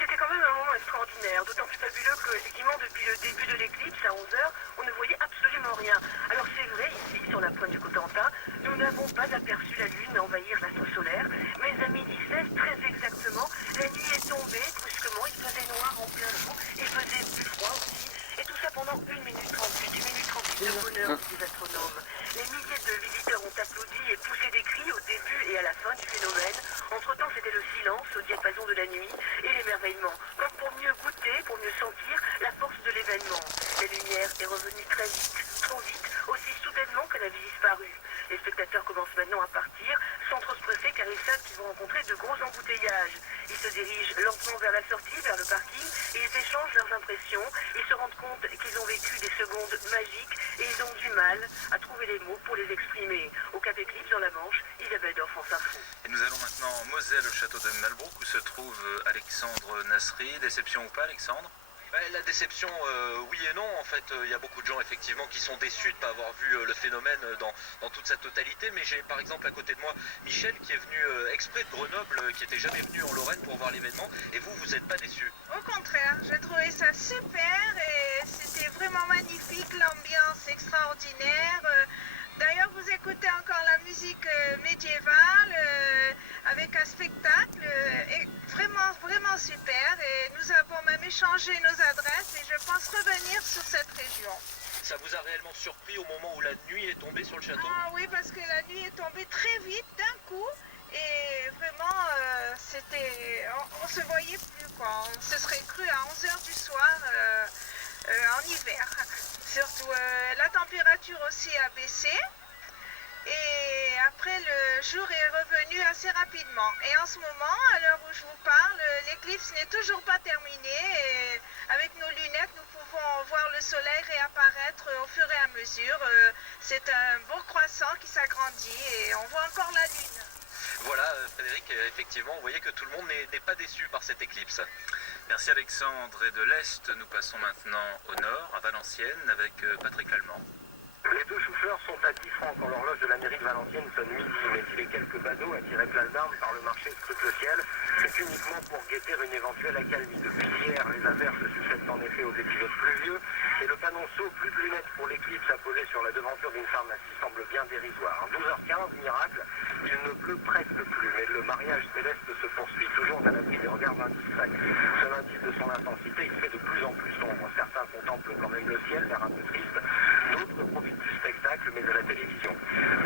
C'était quand même un moment extraordinaire, d'autant plus fabuleux que, effectivement, depuis le début de l'éclipse, à 11h, on ne voyait absolument rien. Alors c'est vrai, ici, sur la pointe du Cotentin, nous n'avons pas aperçu la Lune envahir l'astre solaire, mais à midi 16, très exactement, la nuit est tombée brusquement, il faisait noir en plein jour, il faisait plus froid aussi, et tout ça pendant 1 minute 38, 1 minute 38 de bonheur des astronomes. Les milliers de visiteurs ont applaudi et poussé des cris au début et à la fin du phénomène. Entre-temps, c'était le silence au diapason de la nuit et l'émerveillement, comme pour mieux goûter, pour mieux sentir la force de l'événement. La lumière est revenue très vite, trop vite, aussi soudainement qu'elle avait disparu. Les spectateurs commencent maintenant à partir, sans trop se presser car ils savent qu'ils vont rencontrer de gros embouteillages. Ils se dirigent lentement vers la sortie, vers le parking, et ils échangent leurs impressions. Ils se rendent compte qu'ils ont vécu des secondes magiques et ils ont du mal à trouver les mots pour les exprimer. Au Cap Éclipse, dans la Manche, Isabelle Dor, France Info. Et nous allons maintenant en Moselle, au château de Malbrouck, où se trouve Alexandre Nasri. Déception ou pas, Alexandre? La déception, oui et non. En fait, il y a beaucoup de gens effectivement qui sont déçus de ne pas avoir vu le phénomène dans toute sa totalité. Mais j'ai par exemple à côté de moi Michel qui est venu exprès de Grenoble, qui n'était jamais venu en Lorraine pour voir l'événement. Et vous n'êtes pas déçu? Au contraire, j'ai trouvé ça super et c'était vraiment magnifique, l'ambiance extraordinaire. D'ailleurs, vous écoutez encore la musique médiévale avec un spectacle vraiment, vraiment super. Et nous avons même échangé nos adresses et je pense revenir sur cette région. Ça vous a réellement surpris au moment où la nuit est tombée sur le château? Ah oui, parce que la nuit est tombée très vite d'un coup. Et vraiment, on se voyait plus, quoi. On se serait cru à 11h du soir en hiver. Surtout, la température aussi a baissé. Et après, le jour est revenu assez rapidement. Et en ce moment, à l'heure où je vous parle, l'éclipse n'est toujours pas terminée. Et avec nos lunettes, nous pouvons voir le soleil réapparaître au fur et à mesure. C'est un beau croissant qui s'agrandit et on voit encore la lune. Voilà, Frédéric, effectivement, vous voyez que tout le monde n'est pas déçu par cette éclipse. Merci Alexandre. Et de l'Est, nous passons maintenant au Nord, à Valenciennes, avec Patrick Lallemand. Les deux chauffeurs sont à 10 francs quand l'horloge de la mairie de Valenciennes sonne midi. Mais si les quelques badauds attirés place d'armes par le marché scrutent le ciel, c'est uniquement pour guetter une éventuelle accalmie. Depuis hier, les averses succèdent en effet aux épisodes pluvieux et le panonceau plus de lunettes pour l'éclipse apposé sur la devanture d'une pharmacie semble bien dérisoire. 12h15, miracle, il ne pleut presque plus, mais le mariage céleste se poursuit toujours à l'abri des regards indiscrets. Seul indice de son intensité, il fait de plus en plus sombre. Certains contemplent quand même le ciel, l'air un peu triste, d'autres profitent du spectacle, mais de la télévision.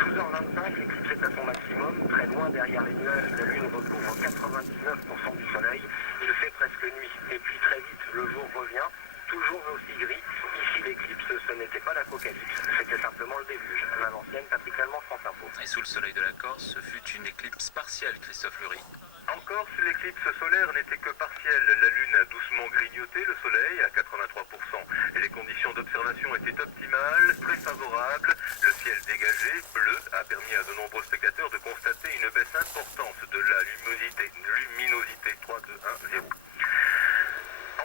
12h25, l'éclipse est à son maximum. Très loin derrière les nuages, la Lune recouvre 99% du soleil. Il fait presque nuit. Et puis très vite, le jour revient, toujours aussi gris. Ici, l'éclipse, ce n'était pas l'apocalypse. C'était simplement le déluge. Valenciennes, Patrick Lallemand, France Info. Et sous le soleil de la Corse, ce fut une éclipse partielle, Christophe Lurie. En Corse, l'éclipse solaire n'était que partielle. La Lune a doucement grignoté le soleil à 83%. Et les conditions d'observation étaient optimales, très favorables. Le ciel dégagé, bleu, a permis à de nombreux spectateurs de constater une baisse importante de la luminosité 3, 2, 1, 0.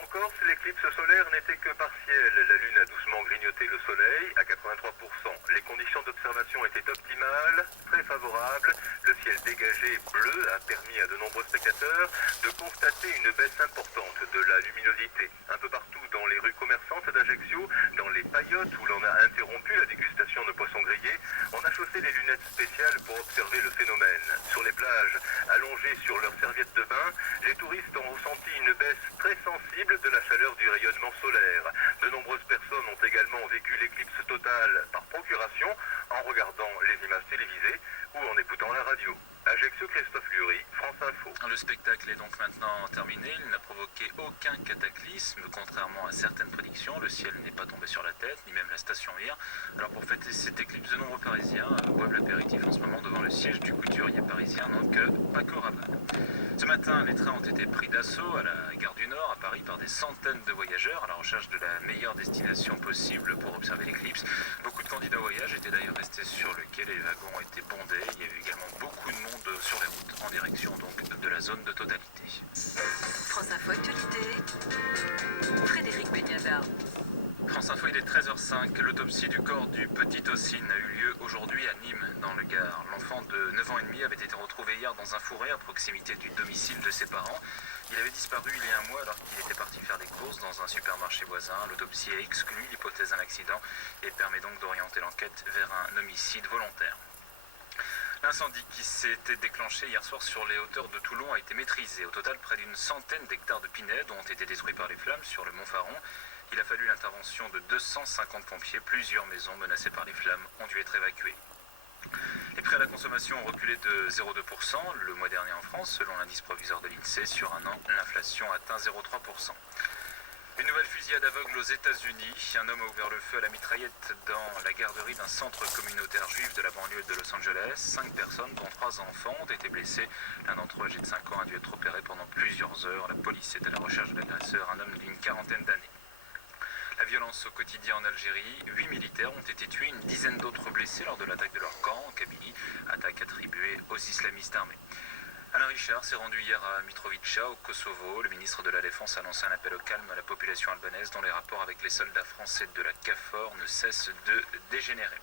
En Corse, l'éclipse solaire n'était que partielle. La Lune a doucement grignoté le soleil à 83%. Les conditions d'observation étaient optimales, très favorables. Le ciel dégagé bleu a permis à de nombreux spectateurs de constater une baisse importante de la luminosité. Un peu partout dans les rues commerçantes d'Ajaccio, dans les paillotes où l'on a interrompu la dégustation de poissons grillés, on a chaussé les lunettes spéciales pour observer le phénomène. Sur les plages, allongées sur leurs serviettes de bain, les touristes ont ressenti une baisse très sensible de la chaleur du rayonnement solaire. De nombreuses personnes ont également vécu l'éclipse totale par procuration en regardant les images télévisées ou en écoutant la radio. Radio. Ajaccio, Christophe Lurie, France Info. Le spectacle est donc maintenant terminé. Il n'a provoqué aucun cataclysme, contrairement à certaines prédictions. Le ciel n'est pas tombé sur la tête, ni même la station hier. Alors pour fêter cette éclipse, de nombreux Parisiens boivent l'apéritif en ce moment devant le siège du couturier parisien, donc Paco Rabanne. Ce matin, les trains ont été pris d'assaut à la gare du Nord, à Paris, par des centaines de voyageurs à la recherche de la meilleure destination possible pour observer l'éclipse. Beaucoup de candidats au voyage étaient d'ailleurs restés sur le quai. Les wagons étaient bondés. Il y a eu également beaucoup de monde sur les routes, en direction donc de la zone de totalité. France Info Actualité, Frédéric Begnada. France Info, il est 13h05. L'autopsie du corps du petit Ossine a eu lieu aujourd'hui à Nîmes, dans le Gard. L'enfant de 9 ans et demi avait été retrouvé hier dans un fourré à proximité du domicile de ses parents. Il avait disparu il y a un mois alors qu'il était parti faire des courses dans un supermarché voisin. L'autopsie a exclu l'hypothèse d'un accident et permet donc d'orienter l'enquête vers un homicide volontaire. L'incendie qui s'était déclenché hier soir sur les hauteurs de Toulon a été maîtrisé. Au total, près d'une centaine d'hectares de pinèdes ont été détruits par les flammes sur le Mont Faron. Il a fallu l'intervention de 250 pompiers. Plusieurs maisons menacées par les flammes ont dû être évacuées. Les prix à la consommation ont reculé de 0,2% le mois dernier en France, selon l'indice provisoire de l'INSEE. Sur un an, l'inflation atteint 0,3%. Une nouvelle fusillade aveugle aux États-Unis. Un homme a ouvert le feu à la mitraillette dans la garderie d'un centre communautaire juif de la banlieue de Los Angeles. 5 personnes, dont 3 enfants, ont été blessées. L'un d'entre eux, âgé de 5 ans, a dû être opéré pendant plusieurs heures. La police est à la recherche de l'agresseur, un homme d'une quarantaine d'années. La violence au quotidien en Algérie. 8 militaires ont été tués, une dizaine d'autres blessés lors de l'attaque de leur camp en Kabylie, attaque attribuée aux islamistes armés. Alain Richard s'est rendu hier à Mitrovica, au Kosovo. Le ministre de la Défense a lancé un appel au calme à la population albanaise dont les rapports avec les soldats français de la KFOR ne cessent de dégénérer.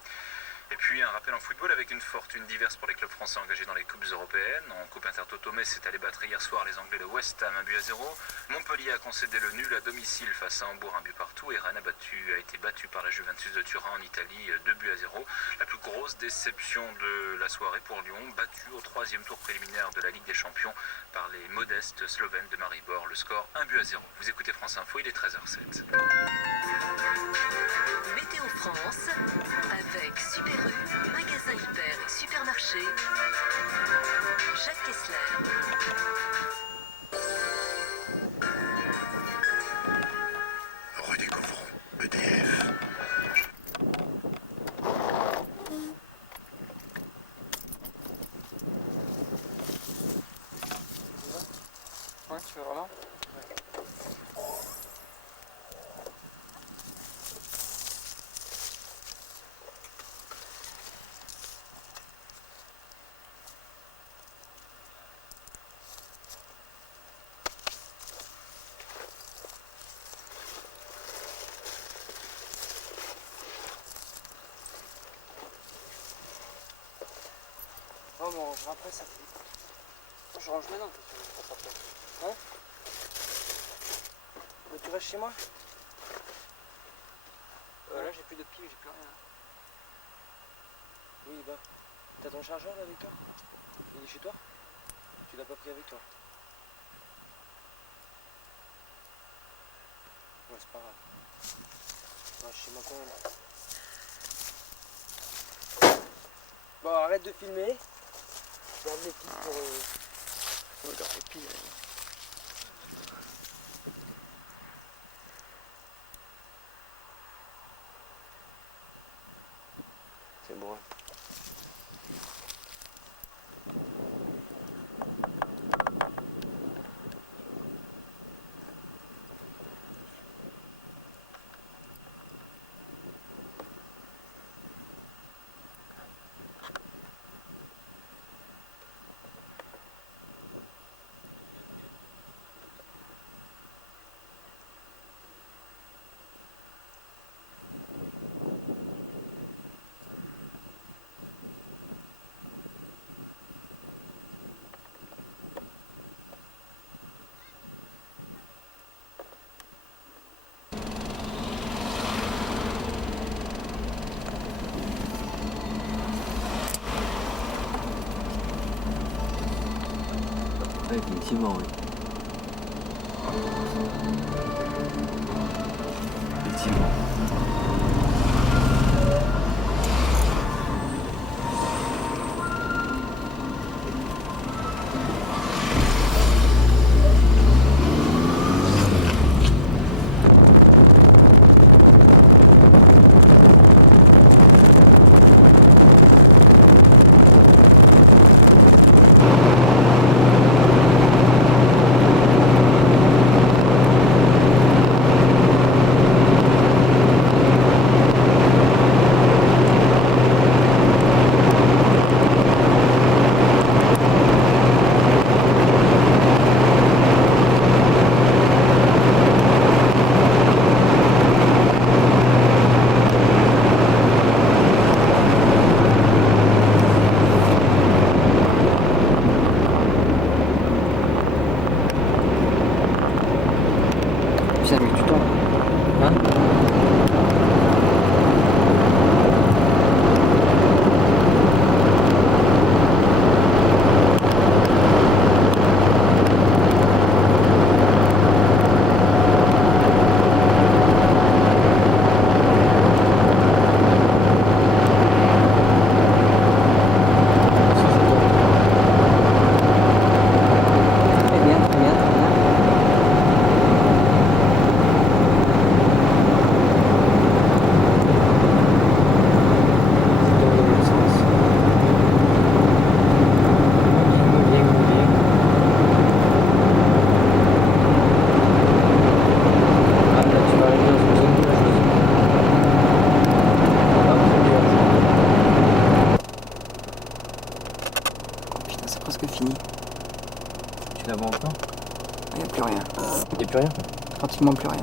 Et puis un rappel en football avec une fortune diverse pour les clubs français engagés dans les coupes européennes. En Coupe Intertoto, Metz s'est allé battre hier soir les Anglais de West Ham 1-0. Montpellier a concédé le nul à domicile face à Hambourg 1 but partout. Et Rennes a été battu par la Juventus de Turin en Italie 2-0. La plus grosse déception de la soirée pour Lyon, battu au 3e tour préliminaire de la Ligue des Champions par les modestes Slovènes de Maribor. Le score 1-0. Vous écoutez France Info, il est 13h07. Météo France avec Super U, magasin hyper et supermarché. Jacques Kessler. Redécouvrons EDF. Ouais, tu veux vraiment? Oh, mais on rangera après ça. Je range maintenant, ça s'appelle. Hein? Mais tu restes chez moi? Là j'ai plus de piles, j'ai plus rien. Oui, bah. T'as ton chargeur là avec toi? Il est chez toi? Tu l'as pas pris avec toi? Ouais, c'est pas grave. Ouais, chez moi quand même. Bon, arrête de filmer. Garde les piles pour... Regarde les piles. C'est bon. Ouais, effectivement, oui. Effectivement. presque fini. Tu la vois encore? Il n'y a plus rien. Il n'y a plus rien? Pratiquement plus rien.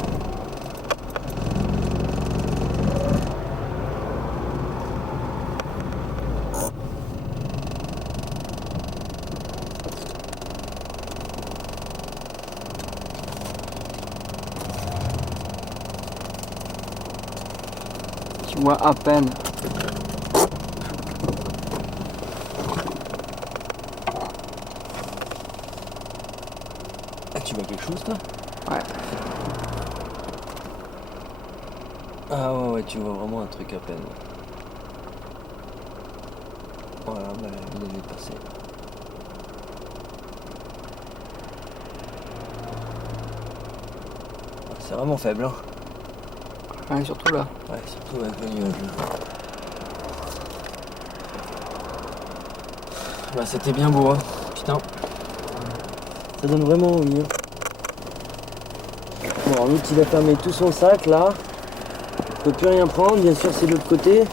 Tu vois à peine. Ah, tu vois quelque chose toi? Ouais. Ah ouais, tu vois vraiment un truc à peine. Voilà, bah il est passé. C'est vraiment faible, hein? Ouais, surtout là. Ouais, surtout avec le nuage. Bah c'était bien beau, hein. Putain. Ça donne vraiment envie. Hein. Bon, alors l'autre il a fermé tout son sac là. Il peut plus rien prendre, bien sûr c'est de l'autre côté.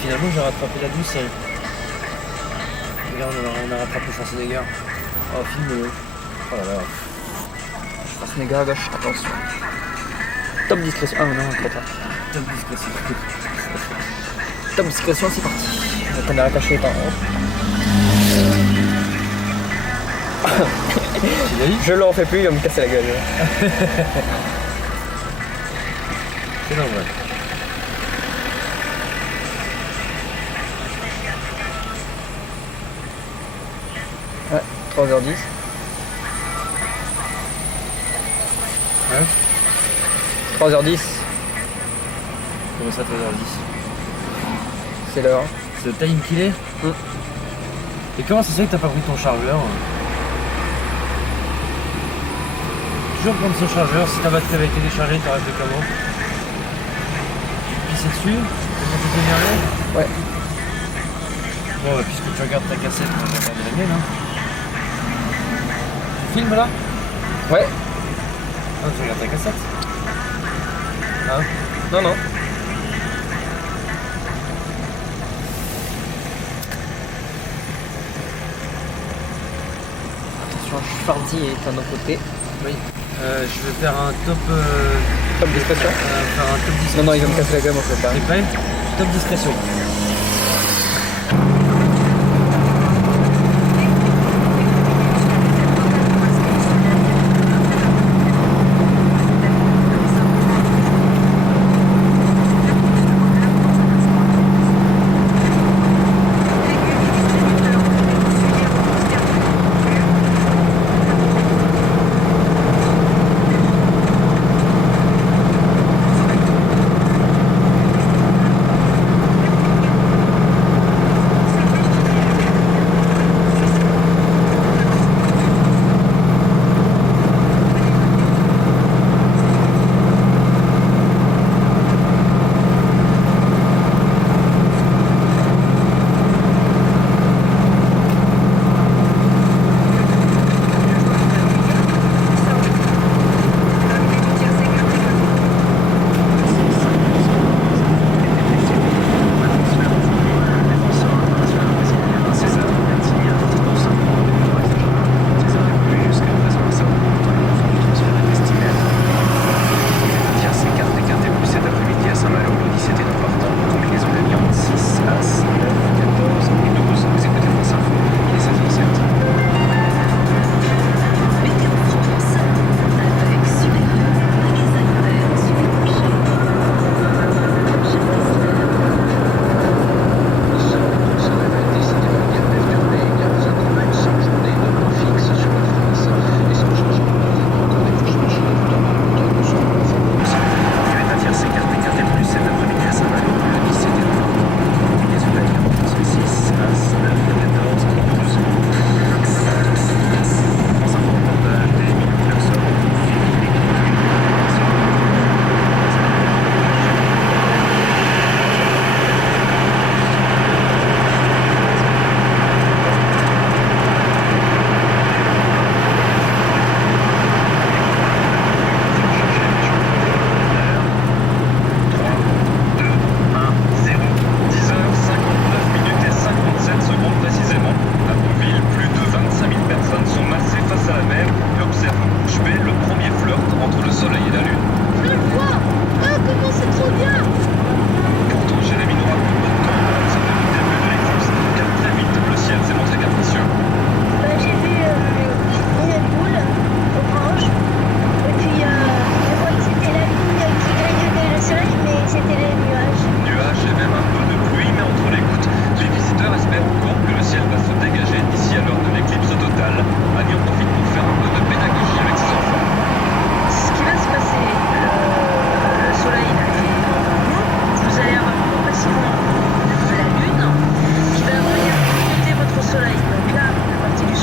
Finalement j'ai rattrapé la douce. Regarde, on a rattrapé Schwarzenegger. Oh, filme-le. Oh là là. Schwarzenegger à gauche, attention. Top discrétion. Ah non, trop tard. Top discrétion. Top discrétion, c'est parti. Donc on est rattaché par Je le refais plus, il va me casser la gueule. C'est normal. Ouais, 3h10. Ouais. 3h10. Comment ça 3h10? C'est l'heure. C'est le time qu'il est. Et comment ça se fait que t'as pas pris ton chargeur? Toujours prendre son chargeur, si ta batterie avait été déchargée, t'aurais fait comment? Tu pissais dessus? Comment tu t'es énervé? Ouais. Bon bah, puisque tu regardes ta cassette, moi je vais regarder la mienne. Hein. Tu filmes là? Ouais. Ah, tu regardes ta cassette? Hein? Non, non. Attention, Schwarzy est à nos côtés. Oui. Je vais faire un top... Top discrétion faire un top discrétion. Non, non, il va me casser la gueule, moi je peux pas. T'es prêt? Top discrétion.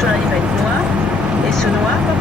soleil va être noir, et ce noir va